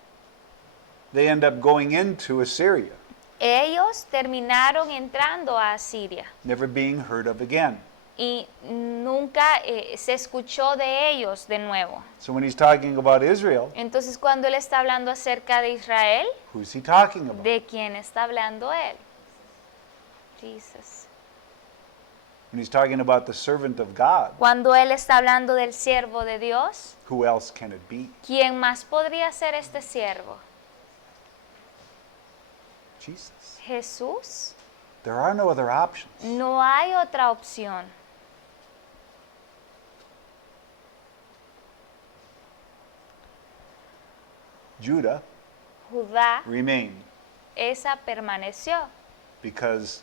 They end up going into Assyria, Ellos terminaron entrando a Asiria never being heard of again. y nunca se escuchó de ellos de nuevo. So when he's talking about Israel, Entonces, cuando él está hablando acerca de Israel, who's he talking about? ¿de quién está hablando él? Jesus. When he's talking about the servant of God, Cuando él está hablando del siervo de Dios, who else can it be? ¿quién más podría ser este siervo? Jesus. Jesús. There are no other options. No hay otra opción. Judah Judá, remained esa permaneció, because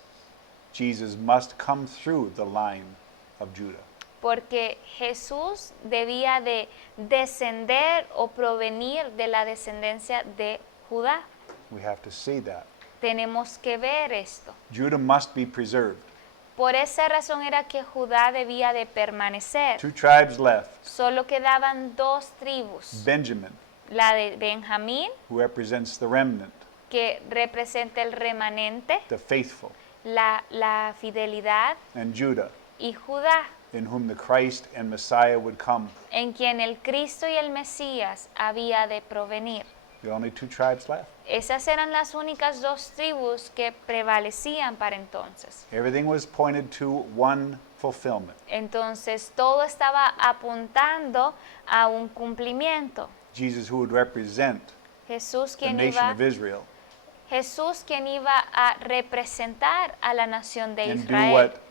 Jesus must come through the line of Judah. porque Jesús debía de descender o provenir de la descendencia de Judá. We have to see that. Tenemos que ver esto. Judah must be preserved. Por esa razón era que Judá debía de permanecer. 2 tribes left. Solo quedaban 2 tribus, Benjamin, la de Benjamín, who represents the remnant, que representa el remanente, the faithful, la fidelidad, and Judah, y Judá, in whom the Christ and Messiah would come. en quien el Cristo y el Mesías había de provenir. The only 2 tribes left. Esas eran las únicas 2 tribus que prevalecían para entonces. Everything was pointed to one fulfillment. Entonces todo estaba apuntando a un cumplimiento. Jesus, who would represent Jesús the quien nation of iba, Israel Jesús quien iba a representar a la nación de and do Israel what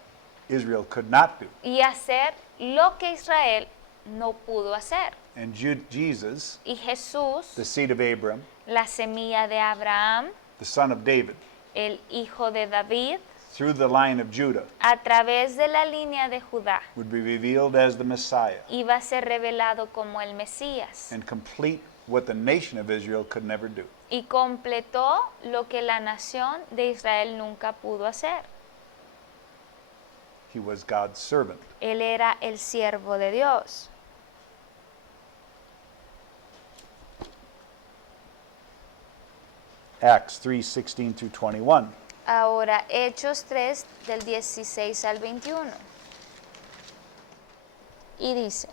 Israel could not do. y hacer lo que Israel no pudo hacer. And Jesus, Y Jesús, the seed of Abraham, la semilla de Abraham, the son of David, el hijo de David, through the line of Judah, a través de la línea de Judá, would be revealed as the Messiah iba a ser revelado como el Mesías and complete what the nation of Israel could never do. y completó lo que la nación de Israel nunca pudo hacer. He was God's servant. Él era el siervo de Dios. Acts 3:16 through 21. Ahora, Hechos 3, del 16 al 21. Y dice,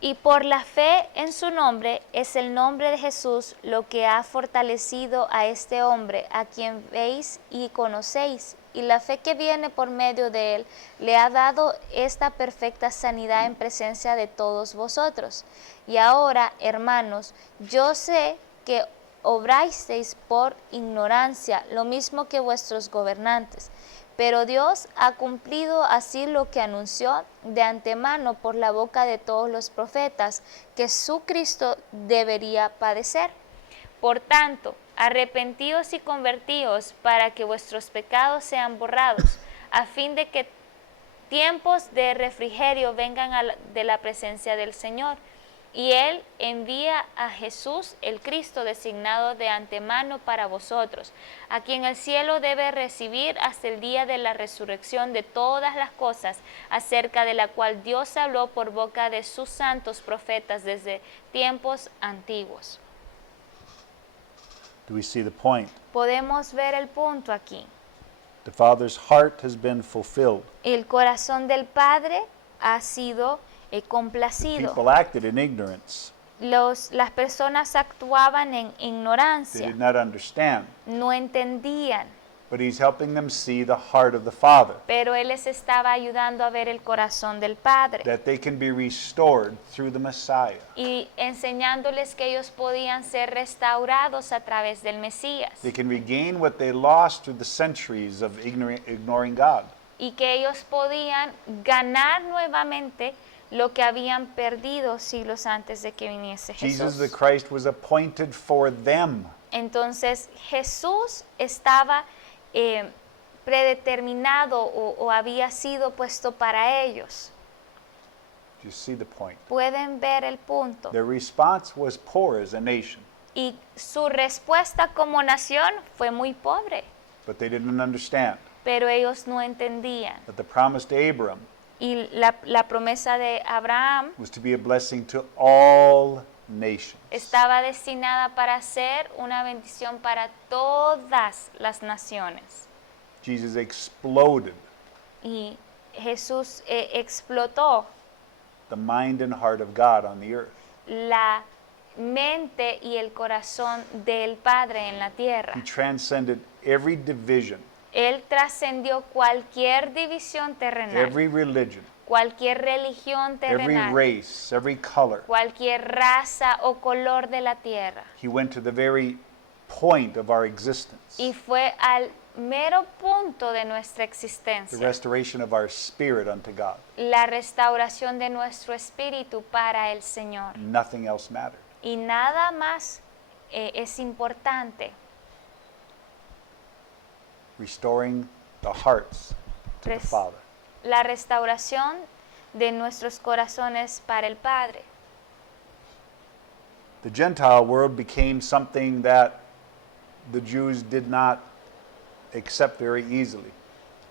y por la fe en su nombre es el nombre de Jesús lo que ha fortalecido a este hombre, a quien veis y conocéis, y la fe que viene por medio de él le ha dado esta perfecta sanidad en presencia de todos vosotros. Y ahora, hermanos, yo sé que obrasteis por ignorancia, lo mismo que vuestros gobernantes. Pero Dios ha cumplido así lo que anunció de antemano por la boca de todos los profetas, que su Cristo debería padecer. Por tanto, arrepentíos y convertíos para que vuestros pecados sean borrados, a fin de que tiempos de refrigerio vengan de la presencia del Señor. Y Él envía a Jesús, el Cristo, designado de antemano para vosotros, a quien el cielo debe recibir hasta el día de la resurrección de todas las cosas, acerca de la cual Dios habló por boca de sus santos profetas desde tiempos antiguos. Do we see the point? Podemos ver el punto aquí. The Father's heart has been fulfilled. El corazón del Padre ha sido complacido. People acted in ignorance. Las personas actuaban en They ignorancia, did not understand. no entendían, But He's helping them see the heart of the Father, pero Él les estaba ayudando a ver el corazón del Padre that they can be restored through the Messiah. y enseñándoles que ellos podían ser restaurados a través del Mesías They can regain what they lost through the centuries of ignoring God. y que ellos podían ganar nuevamente lo que habían perdido siglos antes de que viniese Jesus the Jesús. Christ was appointed for them. Entonces Jesús estaba predeterminado o había sido puesto para ellos. Do you see the point? Pueden ver el punto. Their response was poor as a nation, Y su respuesta como nación fue muy pobre, but they didn't understand pero ellos no entendían. that the promise to Abram Y la promesa de Abraham was to be a blessing to all nations. estaba destinada para ser una bendición para todas las naciones. Jesus exploded Y Jesús explotó the mind and heart of God on the earth. la mente y el corazón del Padre en la tierra. He transcended every division, Él trascendió cualquier división terrenal, every religion, cualquier religión every terrenal, race, every color. cualquier raza o color de la tierra. He went to the very point of our existence, Y fue al mero punto de nuestra the existencia, restoration of our spirit unto God. la restauración de nuestro espíritu para el Señor. Nothing else mattered. Y nada más es importante. Restoring the hearts to the Res- Father. La restauración de nuestros corazones para el Padre. The Gentile world became something that the Jews did not accept very easily.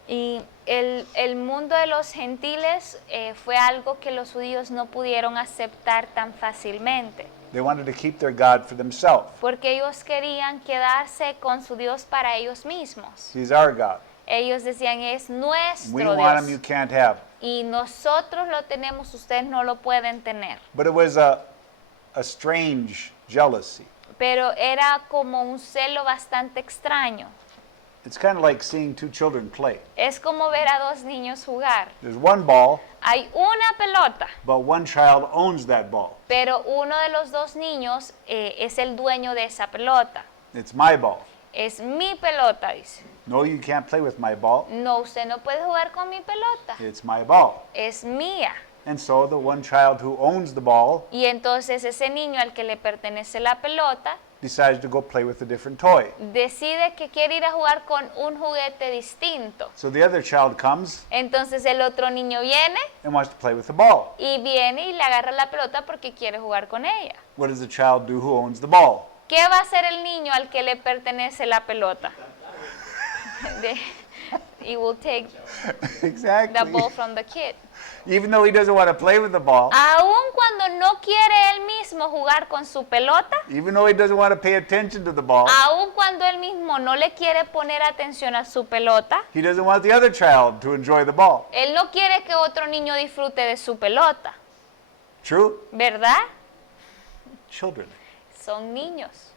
Y el mundo de los gentiles fue algo que los judíos no pudieron aceptar tan fácilmente, They wanted to keep their God for themselves. porque ellos querían quedarse con su Dios para ellos mismos. He's our God. Ellos decían, es We nuestro want him, you Dios. can't have him. Y nosotros lo tenemos, ustedes no lo pueden tener. But it was a strange jealousy. Pero era como un celo bastante extraño. It's kind of like seeing two children play. Es como ver a dos niños jugar. There's one ball, Hay una pelota, but one child owns that ball. pero uno de los dos niños es el dueño de esa pelota. It's my ball. Es mi pelota, dice. No, you can't play with my ball. No, usted no puede jugar con mi pelota. It's my ball. Es mía. And so the one child who owns the ball Y entonces ese niño al que le pertenece la pelota decides to go play with a different toy. decide que quiere ir a jugar con un juguete distinto. So the other child comes Entonces el otro niño viene and wants to play with the ball. y viene y le agarra la pelota porque quiere jugar con ella. What does the child do who owns the ball? ¿Qué va a hacer el niño al que le pertenece la pelota? He will take the Exactly. ball from the kid. Even though he doesn't want to play with the ball, Aun cuando no quiere él mismo jugar con su pelota, even though he doesn't want to pay attention to the ball, aun cuando él mismo no le quiere poner atención a su pelota, he doesn't want the other child to enjoy the ball. él no quiere que otro niño disfrute de su pelota, True? ¿verdad? Children, Son niños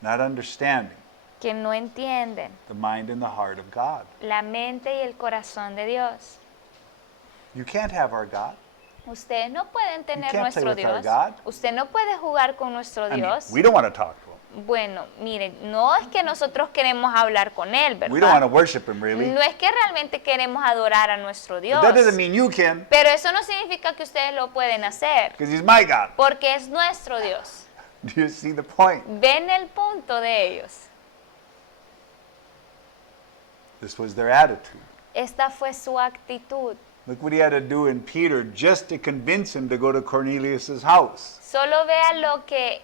not understanding que no entienden the mind and the heart of God. la mente y el corazón de Dios. You can't have our God. Ustedes no pueden tener can't play nuestro with our Dios. God. Usted no puede jugar con nuestro I mean, Dios. we don't want to talk to him. Bueno, miren, no es que nosotros queremos hablar con Él, We don't want to ¿verdad? worship him, really. No es que realmente queremos adorar a nuestro But Dios. that doesn't mean you can, Pero eso no significa que ustedes lo pueden hacer, because he's my God. porque es nuestro Dios. Do you see the point? Ven el punto de ellos. This was their attitude. Esta fue su actitud. Look what he had to do in Peter just to convince him to go to Cornelius' house. Solo vea lo que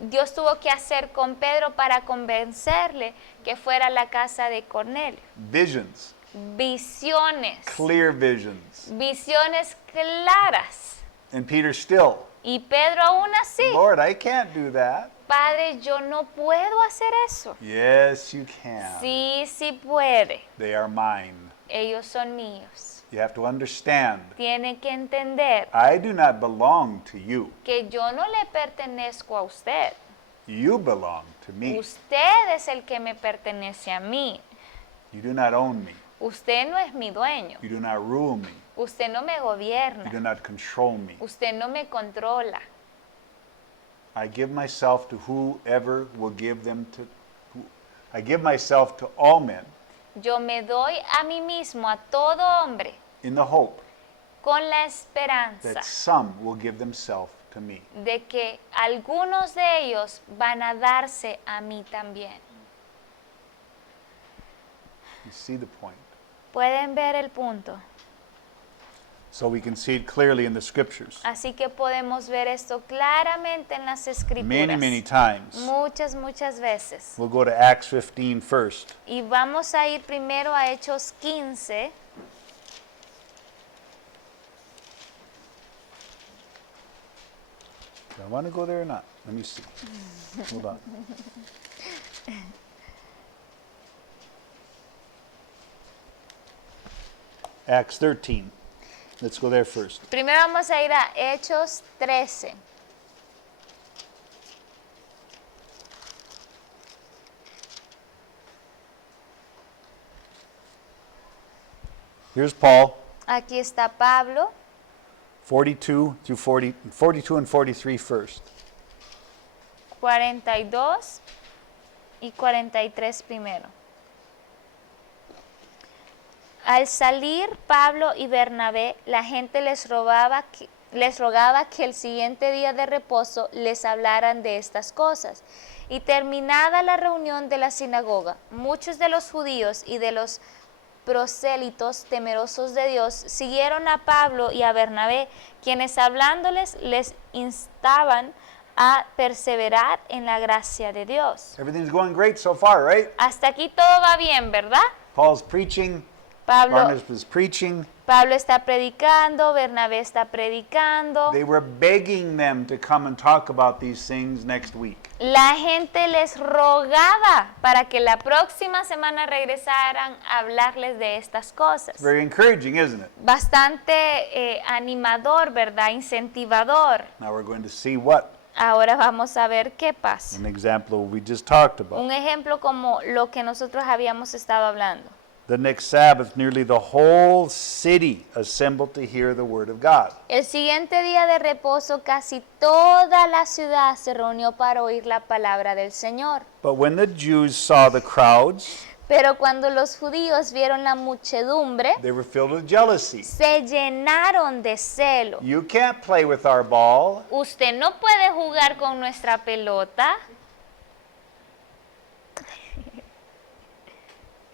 Dios tuvo que hacer con Pedro para convencerle que fuera a la casa de Cornelio. Visions, Visiones, clear visions. visiones claras. And Peter still, Y Pedro aún así, Lord, I can't do that. Padre, yo no puedo hacer eso. Yes, you can. Sí, sí puede. They are mine. Ellos son míos. You have to understand, Tiene que entender I do not belong to you. que yo no le pertenezco a usted. You belong to me. Usted es el que me pertenece a mí. You do not own me. Usted no es mi dueño. You do not rule me. Usted no me You do gobierna. not control me. Usted no me controla. I give myself to whoever will give them to. I give myself to all men Yo me doy a mí mismo, a todo hombre, in the hope con la esperanza that some will give themselves to me. de que algunos de ellos van a darse a mí también. You see the point. Pueden ver el punto. So we can see it clearly in the scriptures. Así que podemos ver esto claramente en las Many, many escrituras. times. Muchas, muchas veces. We'll go to Acts 15 first. Y vamos a ir primero a Hechos 15. Do I want to go there or not? Let me see. Hold on. Acts 13. Let's go there first. Primero vamos a ir a Hechos 13. Here's Paul, Aquí está Pablo, 42 through 40, 42 and 43 first. 42 y 43 primero. Al salir Pablo y Bernabé, la gente les rogaba que el siguiente día de reposo les hablaran de estas cosas. Y terminada la reunión de la sinagoga, muchos de los judíos y de los prosélitos temerosos de Dios siguieron a Pablo y a Bernabé, quienes hablándoles les instaban a perseverar en la gracia de Dios. Everything's going great so far, right? Hasta aquí todo va bien, ¿verdad? Paul's preaching, Pablo Barnabas was preaching. está predicando, Bernabé está predicando. They were begging them to come and talk about these things next week. La gente les rogaba para que la próxima semana regresaran a hablarles de estas cosas. Very encouraging, isn't it? Bastante animador, ¿verdad? Incentivador. Now we're going to see what? Ahora vamos a ver qué pasa. An example we just talked about. Un ejemplo como lo que nosotros habíamos estado hablando. The next Sabbath, nearly the whole city assembled to hear the word of God. El siguiente día de reposo casi toda la ciudad se reunió para oír la palabra del Señor. But when the Jews saw the crowds, Pero cuando los judíos vieron la muchedumbre, they were filled with jealousy. se llenaron de celo. You can't play with our ball. Usted no puede jugar con nuestra pelota.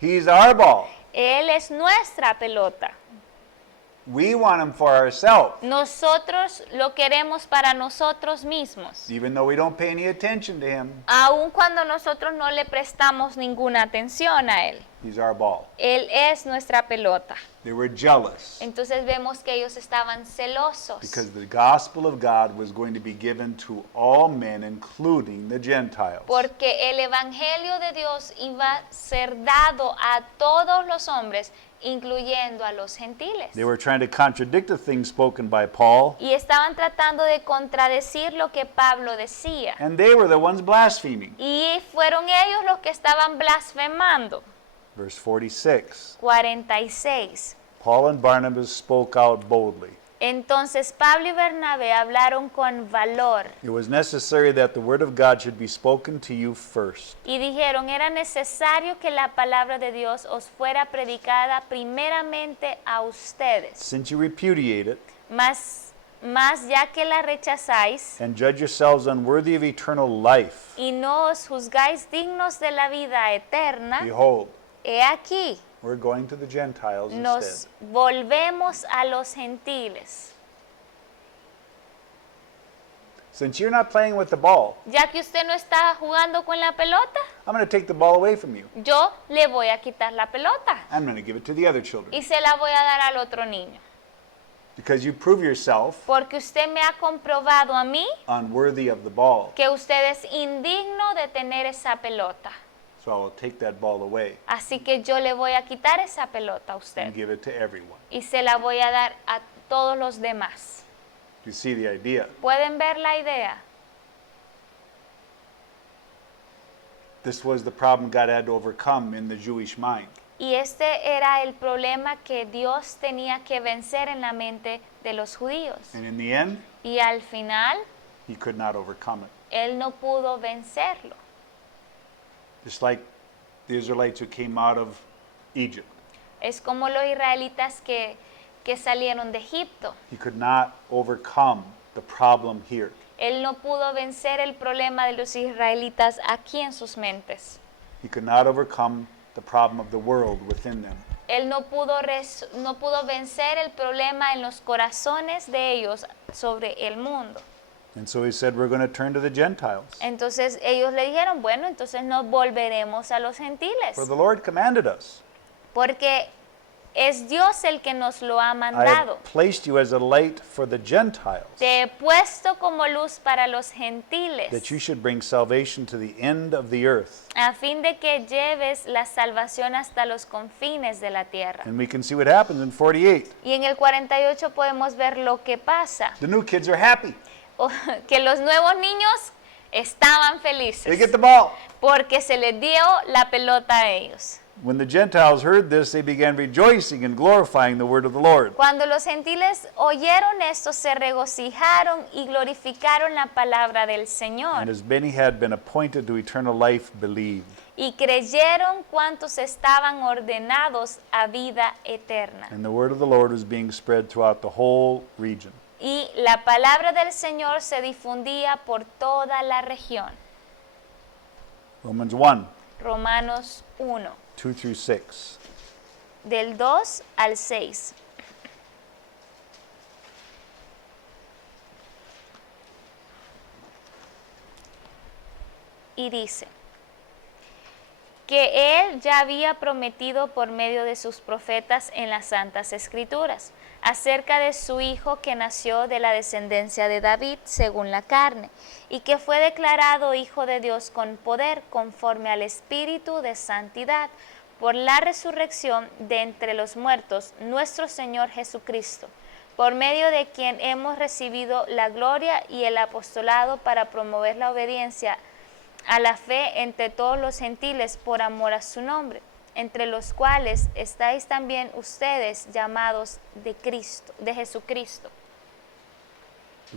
He's our ball. Él es nuestra pelota. We want him for ourselves, Nosotros lo queremos para nosotros mismos. even though we don't pay any attention to him. Aun cuando nosotros no le prestamos ninguna atención a él. He's our ball. Él es nuestra pelota. They were jealous Entonces vemos que ellos estaban celosos. because the gospel of God was going to be given to all men, including the Gentiles. Porque el evangelio de Dios iba a ser dado a todos los hombres, incluyendo a los gentiles. They were trying to contradict the things spoken by Paul, Y estaban tratando de contradecir lo que Pablo decía. and they were the ones blaspheming. Y fueron ellos los que estaban blasfemando. Verse 46. 46. Paul and Barnabas spoke out boldly. Entonces Pablo y Bernabé hablaron con valor It was necessary that the word of God should be spoken to you first. y dijeron, era necesario que la palabra de Dios os fuera predicada primeramente a ustedes. Since you repudiate it Mas ya que la rechazáis and judge yourselves unworthy of eternal life, y no os juzgáis dignos de la vida eterna, behold, he aquí, We're going to the Gentiles nos instead. volvemos a los gentiles. Since you're not playing with the ball, Ya que usted no está jugando con la pelota, I'm going to take the ball away from you. yo le voy a quitar la pelota I'm going to give it to the other children. y se la voy a dar al otro niño. Because you prove yourself Porque usted me ha comprobado a mí unworthy of the ball. que usted es indigno de tener esa pelota. So I will take that ball away Así que yo le voy a quitar esa pelota a usted and give it to everyone. y se la voy a dar a todos los demás. You see the idea? ¿Pueden ver la idea? This was the problem God had to overcome in the Jewish mind. Y este era el problema que Dios tenía que vencer en la mente de los judíos. And in the end, Y al final, he could not overcome it. él no pudo vencerlo. Just like the Israelites who came out of Egypt. Es como los israelitas que salieron de Egipto. He could not overcome the problem here. Él no pudo vencer el problema de los israelitas aquí en sus mentes. He could not overcome the problem of the world within them. Él no pudo vencer el problema en los corazones de ellos sobre el mundo. And so he said, we're going to turn to the Gentiles. Entonces ellos le dijeron, bueno, entonces nos volveremos a los gentiles. For the Lord commanded us, Porque es Dios el que nos lo ha I mandado. have placed you as a light for the Gentiles, Te he puesto como luz para los gentiles, that you should bring salvation to the end of the earth. a fin de que lleves la salvación hasta los confines de la tierra. And we can see what happens in 48. Y en el 48 podemos ver lo que pasa, The new kids are happy. que los nuevos niños estaban They felices get the ball. porque se les dio la pelota a ellos. When the Gentiles heard this, they began rejoicing and glorifying the word of the Lord. Cuando los gentiles oyeron esto, se regocijaron y glorificaron la palabra del Señor. And as many had been appointed to eternal life believed. Y creyeron cuantos estaban ordenados a vida eterna. And the word of the Lord was being spread throughout the whole region. Y la palabra del Señor se difundía por toda la región. Romans 1, Romanos 1, 2 through 6. del 2 al 6. Y dice que Él ya había prometido por medio de sus profetas en las Santas Escrituras acerca de su Hijo que nació de la descendencia de David según la carne y que fue declarado Hijo de Dios con poder conforme al Espíritu de santidad por la resurrección de entre los muertos, nuestro Señor Jesucristo, por medio de quien hemos recibido la gloria y el apostolado para promover la obediencia a la fe entre todos los gentiles por amor a su nombre, entre los cuales estáis también ustedes llamados de Cristo, de Jesucristo.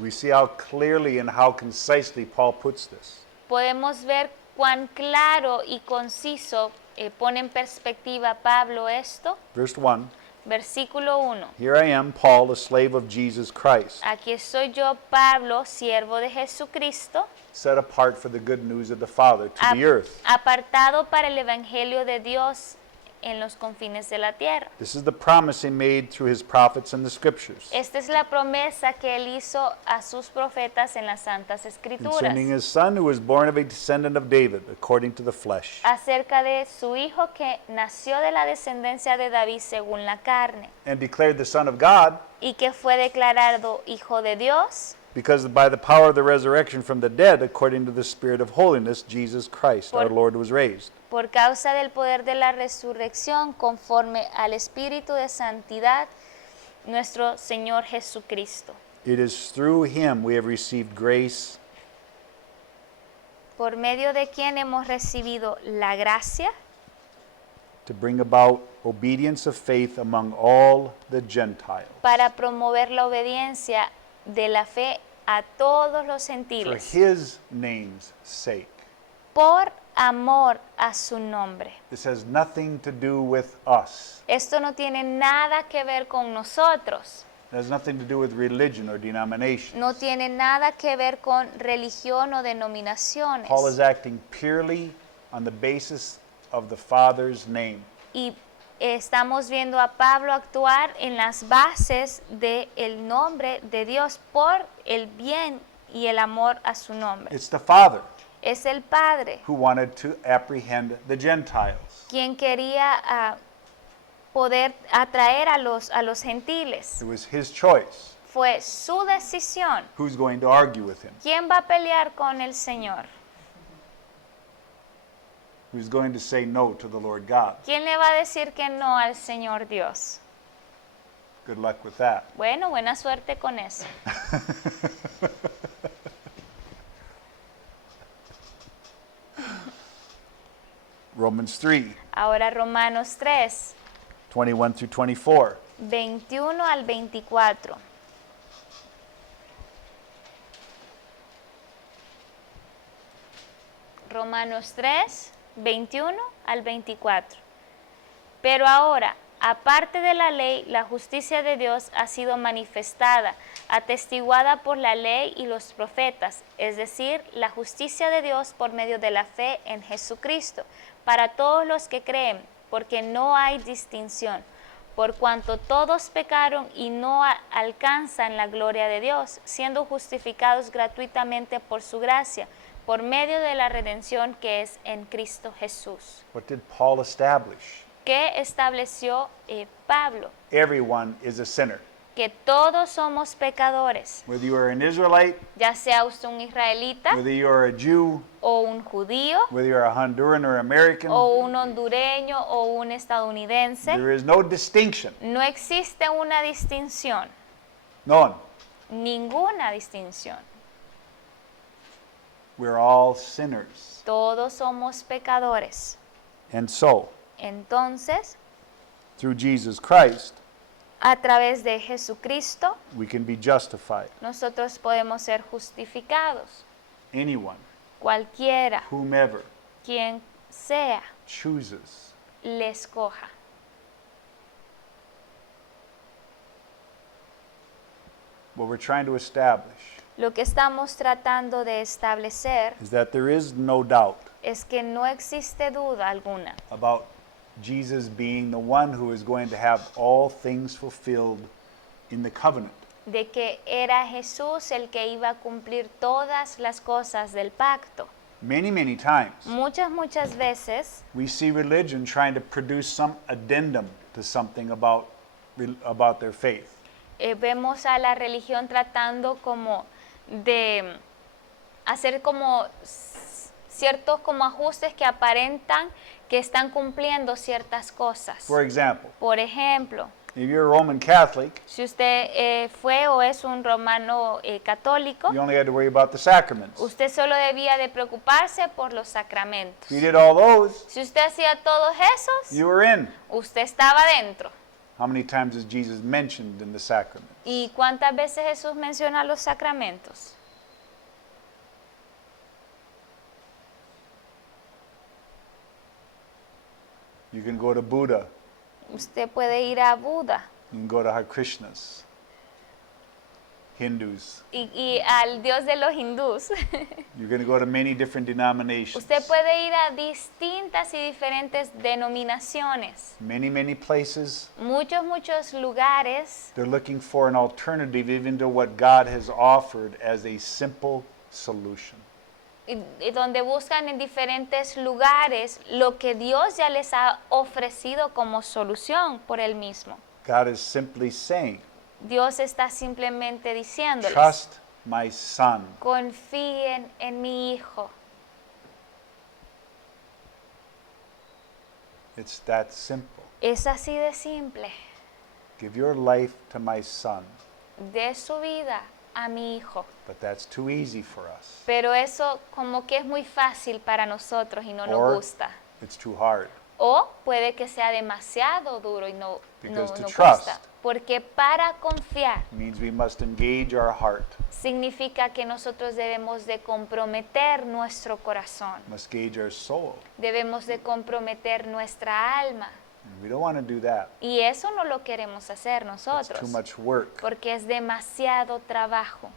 We see how clearly and how concisely Paul puts this. Podemos ver cuán claro y conciso pone en perspectiva Pablo esto. Verse 1, Versículo 1. here I am, Paul, a slave of Jesus Christ, Aquí estoy yo, Pablo, siervo de Jesucristo, set apart for the good news of the Father to the earth. apartado para el evangelio de Dios en los confines de la tierra. This is the promise he made through his prophets in the scriptures, Esta es la promesa que él hizo a sus profetas en las Santas Escrituras concerning his son who was born of a descendant of David, according to the flesh, acerca de su hijo que nació de la descendencia de David según la carne and declared the Son of God, y que fue declarado hijo de Dios because by the power of the resurrection from the dead, according to the Spirit of holiness, Jesus Christ, our Lord, was raised. por causa del poder de la resurrección conforme al Espíritu de santidad, nuestro Señor Jesucristo. It is through him we have received grace Por medio de quien hemos recibido la gracia to bring about obedience of faith among all the Gentiles, para promover la obediencia de la fe a todos los for gentiles, his name's sake. por amor a su nombre. This has nothing to do with us. Esto no tiene nada que ver con nosotros, It has nothing to do with religion or denomination. no tiene nada que ver con religión o denominaciones. Paul is acting purely on the basis of the Father's name. Y estamos viendo a Pablo actuar en las bases del nombre de Dios por el bien y el amor a su nombre. It's the Father Es el Padre who wanted to apprehend the Gentiles. quien quería poder atraer a los gentiles. It was his choice. Fue su decisión. Who's going to argue with him? ¿Quién va a pelear con el Señor? Who's going to say no to the Lord God? ¿Quién le va a decir que no al Señor Dios? Good luck with that. Bueno, buena suerte con eso. Romans 3, Ahora Romanos 3, 21 through 24. 21 al 24. Romanos 3, 21 al 24. Pero ahora, aparte de la ley, la justicia de Dios ha sido manifestada, atestiguada por la ley y los profetas, es decir, la justicia de Dios por medio de la fe en Jesucristo, para todos los que creen, porque no hay distinción, por cuanto todos pecaron y no alcanzan la gloria de Dios, siendo justificados gratuitamente por su gracia, por medio de la redención que es en Cristo Jesús. What did Paul establish? ¿Qué estableció Pablo? Everyone is a sinner. Que todos somos pecadores, Whether you are an Israelite, ya sea usted un israelita whether you are a Jew, o un judío whether you're a Honduran or American, o un hondureño o un estadounidense. there is no distinction. No existe una distinción, None. ninguna distinción. We're all sinners. Todos somos pecadores. And so, Entonces, through Jesus Christ, a través de Jesucristo, we can be justified. nosotros podemos ser justificados. Anyone, Cualquiera, whomever, quien sea, chooses. le escoja. What we're trying to establish Lo que estamos tratando de establecer is that there is no doubt es que no existe duda alguna about Jesus being the one who is going to have all things fulfilled in the covenant. de que era Jesús el que iba a cumplir todas las cosas del pacto. Many, many times, Muchas veces we see religion trying to produce some addendum to something about their faith. Vemos a la religión tratando como de hacer como ciertos como ajustes que aparentan que están cumpliendo ciertas cosas. For example, Por ejemplo, if you're a Roman Catholic, si usted fue o es un romano católico, you only had to worry about the sacraments. usted solo debía de preocuparse por los sacramentos. If you did all those, Si usted hacía todos esos, you were in. usted estaba dentro. How many times is Jesus mentioned in the sacrament? ¿Y cuántas veces Jesús menciona los sacramentos? You can go to Buddha, Usted puede ir a Buda you can go to Hare Krishnas, Hindus. y al Dios de los hindús. You're going to go to many different denominations. Usted puede ir a distintas y diferentes denominaciones. Many, many places. Muchos lugares They're looking for an alternative even to what God has offered as a simple solution. y donde buscan en diferentes lugares lo que Dios ya les ha ofrecido como solución por Él mismo. God is simply saying, Dios está simplemente diciéndoles, trust my son. confíen en mi Hijo. It's that simple. Es así de simple. Give your life to my son. De su vida a mi Hijo. But that's too easy for us. Pero eso como que es muy fácil para nosotros y no nos Or gusta. it's too hard. O puede que sea demasiado duro y no Because to nos trust gusta. Porque para confiar means we must engage our heart, significa que nosotros debemos de comprometer nuestro corazón. must engage our soul. Debemos de comprometer nuestra alma. And we don't want to do that. Y eso no lo queremos hacer It's nosotros. too much work. Porque es demasiado trabajo.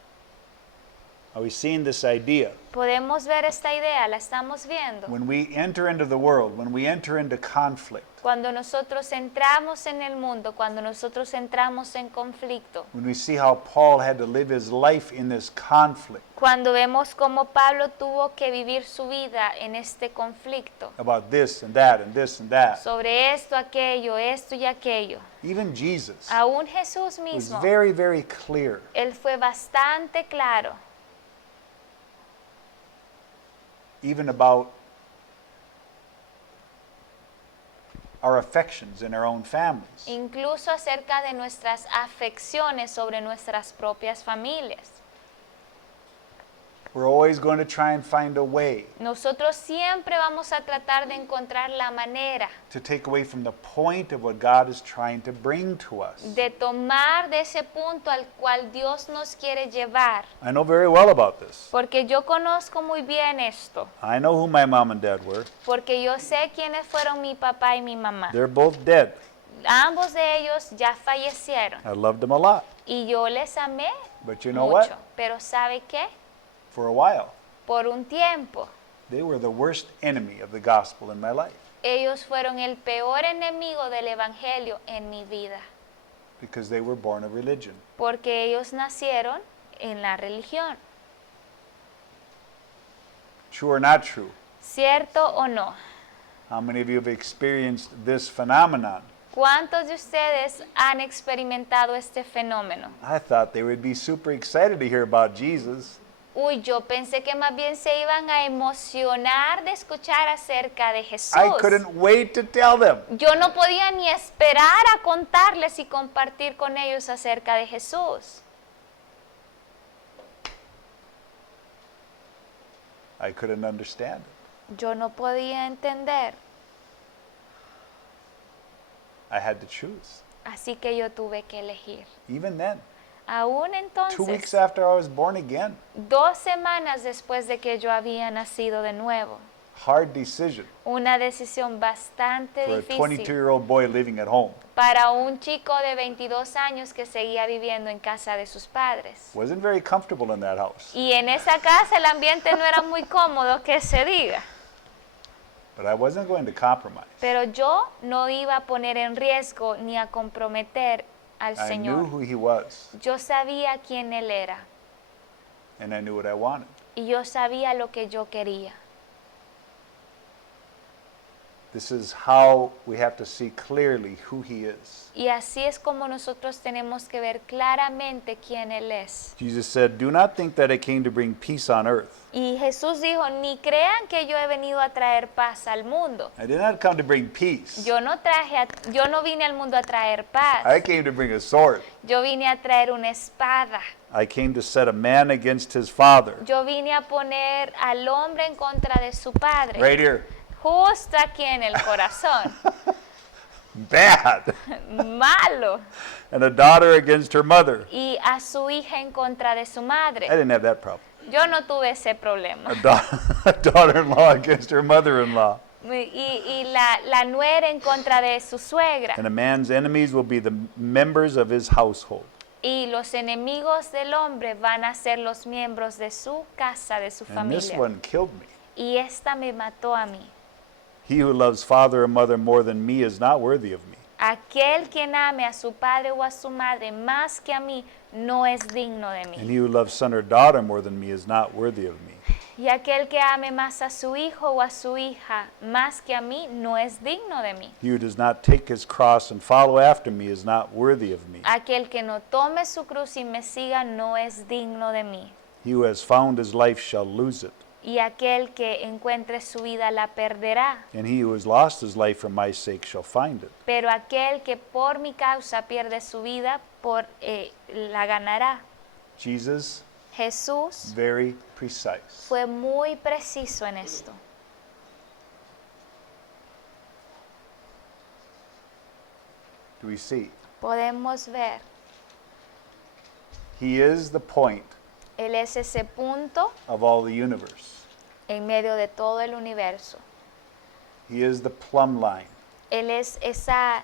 Are we seeing this idea? Podemos ver esta idea, la estamos viendo. When we enter into the world, when we enter into conflict, Cuando nosotros entramos en el mundo, cuando nosotros entramos en conflicto, when we see how Paul had to live his life in this conflict cuando vemos cómo Pablo tuvo que vivir su vida en este conflicto, about this and that and this and that, sobre esto, aquello, esto y aquello, even Jesus aún Jesús was mismo, very, very clear él fue bastante claro, even about our affections in our own families. incluso acerca de nuestras afecciones sobre nuestras propias familias. We're always going to try and find a way Nosotros siempre vamos a tratar de encontrar la manera to take away from the point of what God is trying to bring to us. de tomar de ese punto al cual Dios nos quiere llevar. I know very well about this. Porque yo conozco muy bien esto. I know who my mom and dad were. Porque yo sé quiénes fueron mi papá y mi mamá. They're both dead. Ambos de ellos ya fallecieron. I loved them a lot. Y yo les amé But you know mucho. what? Pero ¿sabe qué? For a while, Por un tiempo, they were the worst enemy of the gospel in my life ellos fueron el peor enemigo del evangelio en mi vida. because they were born of religion. Porque ellos nacieron en la religión. True or not true? ¿Cierto o no? How many of you have experienced this phenomenon? ¿Cuántos de ustedes han experimentado este fenómeno? I thought they would be super excited to hear about Jesus. Uy, yo pensé que más bien se iban a emocionar de escuchar acerca de Jesús. I couldn't wait to tell them. Yo no podía ni esperar a contarles y compartir con ellos acerca de Jesús. I couldn't understand it. Yo no podía entender, I had to choose. así que yo tuve que elegir. Even then, Aún 2 weeks entonces, after I was born again, 2 semanas después de que yo había nacido de nuevo, hard decision una decisión bastante for a difícil 22-year-old boy living at home. para un chico de 22 años que seguía viviendo en casa de sus padres. Wasn't very comfortable in that house, Y en esa casa el ambiente no era muy cómodo, que se diga. but I wasn't going to compromise. Pero yo no iba a poner en riesgo ni a comprometer al I knew Señor. who he was, Yo sabía quién Él era and I knew what I wanted. y yo sabía lo que yo quería. This is how we have to see clearly who he is. Y así es como nosotros tenemos que ver claramente quién Él es. Jesus said, "Do not think that I came to bring peace on earth. Y Jesús dijo, ni crean que yo he venido a traer paz al mundo. I did not come to bring peace. Yo no vine al mundo a traer paz. I came to bring a sword. Yo vine a traer una espada. I came to set a man against his father." Yo vine a poner al hombre en contra de su padre. Right here. Justo aquí en el corazón. Bad. Malo. And a daughter against her mother. Y a su hija en contra de su I madre. didn't have that problem. Yo no tuve ese problema. A daughter-in-law against her mother-in-law. Y la nuera en contra de su suegra. And a man's enemies will be the members of his household. Y los enemigos del hombre van a ser los miembros de su casa, de su And this familia. one killed me. Y esta me mató a mí. He who loves father or mother more than me is not worthy of me. Aquel quien ame a su padre o a su madre más que a mí no es digno de And mí. he who loves son or daughter more than me is not worthy of me. Y aquel que ame más a su hijo o a su hija más que a mí no es digno de mí. He who does not take his cross and follow after me is not worthy of me. Aquel que no tome su cruz y me siga no es digno de mí. He who has found his life shall lose it. Y aquel que encuentre su vida la perderá. And he who has lost his life for my sake shall find it. Pero aquel que por mi causa pierde su vida, la ganará. Jesus, Jesús very precise. fue muy preciso en esto. Do we see? Podemos ver, He is the point Él es ese punto of all the universe. en medio de todo el universo. He is the plumb line. Él es esa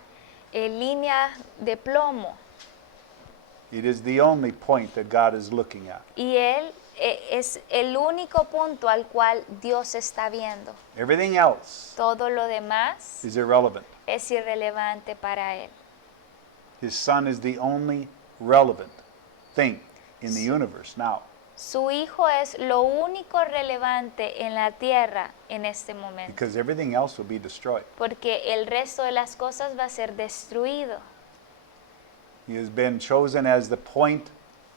línea de plomo It is the only point that God is looking at. y Él es el único punto al cual Dios está viendo. Everything else Todo lo demás is irrelevant. es irrelevante para Él. His Son is the only relevant thing in the universe now. Su Hijo es lo único relevante en la tierra en este momento, Because everything else will be destroyed. porque el resto de las cosas va a ser destruido. He has been chosen as the point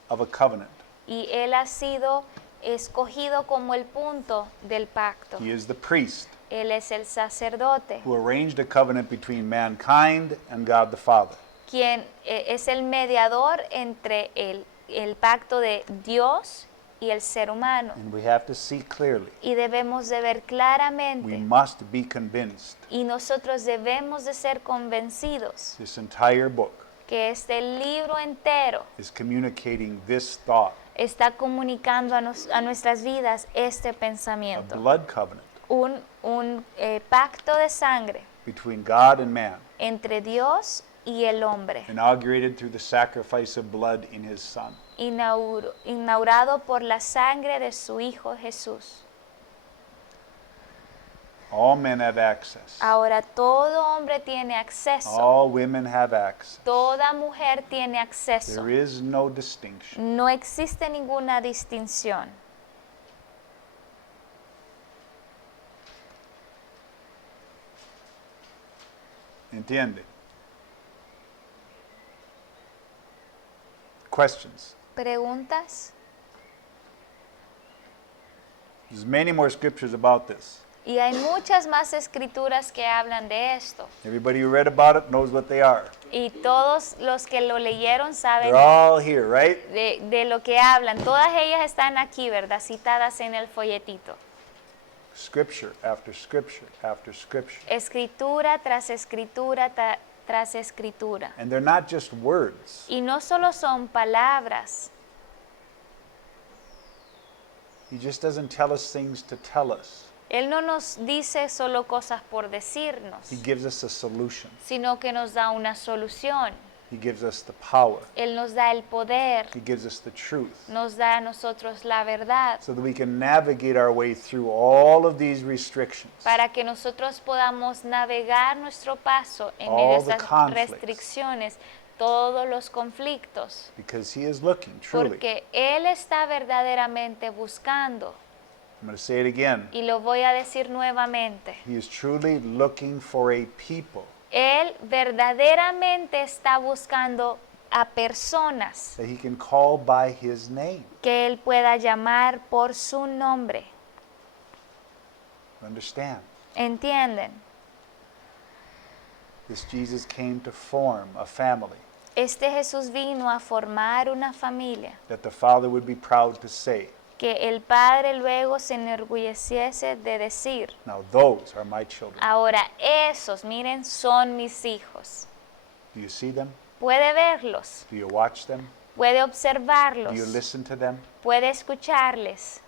of a covenant. Y Él ha sido escogido como el punto del pacto. He is the priest Él es el sacerdote, who arranged a covenant between mankind and God the Father. quien es el mediador entre el pacto de Dios y el ser humano. And we have to see clearly. Y debemos de ver We claramente, must be convinced. y nosotros debemos de ser convencidos This entire book que este libro entero is communicating this thought, está comunicando a nuestras vidas este a pensamiento. blood covenant Un pacto de sangre between God and man, entre Dios y el hombre, inaugurated through the sacrifice of blood in his Son. inaugurado por la sangre de su Hijo Jesús. All men have access. Ahora todo hombre tiene acceso, All women have access. toda mujer tiene acceso. There is no distinction. No existe ninguna distinción. ¿Entiende? Questions? ¿Preguntas? There's many more scriptures about this. Y hay muchas más escrituras que hablan de esto. Everybody who read about it knows what they are. Y todos los que lo leyeron saben They're all here, right? de lo que hablan. Todas ellas están aquí, ¿verdad? Citadas en el folletito. Scripture after scripture after scripture. Escritura tras escritura tras escritura. And they're not just words. Y no solo son palabras. He just doesn't tell us things to tell us. Él no nos dice solo cosas por decirnos, He gives us a solution. sino que nos da una solución. He gives us the power. Él nos da el poder, He gives us the truth. nos da a nosotros la verdad, So that we can navigate our way through all of these restrictions. para que nosotros podamos navegar nuestro paso en All medio de the estas conflicts. restricciones, todos los conflictos, Because He is looking, truly. porque Él está verdaderamente buscando, I'm going to say it again. y lo voy a decir nuevamente, He is truly looking for a people Él verdaderamente está buscando a personas that He can call by His name. que Él pueda llamar por su nombre. Understand? ¿Entienden? This Jesus came to form a family Este Jesús vino a formar una familia that the Father would be proud to say, que el Padre luego se enorgulleciese de decir, now those are my children. ahora esos, miren, son mis hijos. Do you see them? Puede verlos, Do you watch them? puede Do observarlos, you listen to them? puede escucharles.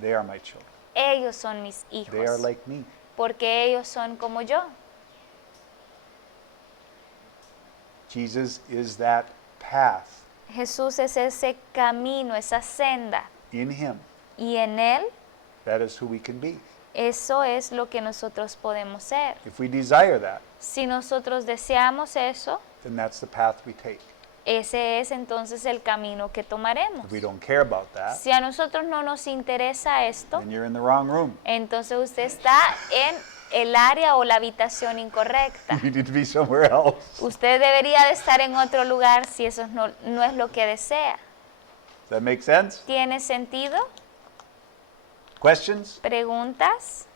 They are my children. Ellos son mis They are hijos, like me. porque ellos son como yo. Jesus is that path. Jesús es ese camino, esa senda, In Him, y en Él, that is who we can be. eso es lo que nosotros podemos ser. If we desire that, Si nosotros deseamos eso, then that's the path we take. ese es entonces el camino que tomaremos. If we don't care about that, Si a nosotros no nos interesa esto, then you're in the wrong room. entonces usted está en el área o la habitación incorrecta. You need to be somewhere else. Usted debería de estar en otro lugar si eso no es lo que desea. Does that make sense? ¿Tiene sentido? Questions? ¿Preguntas?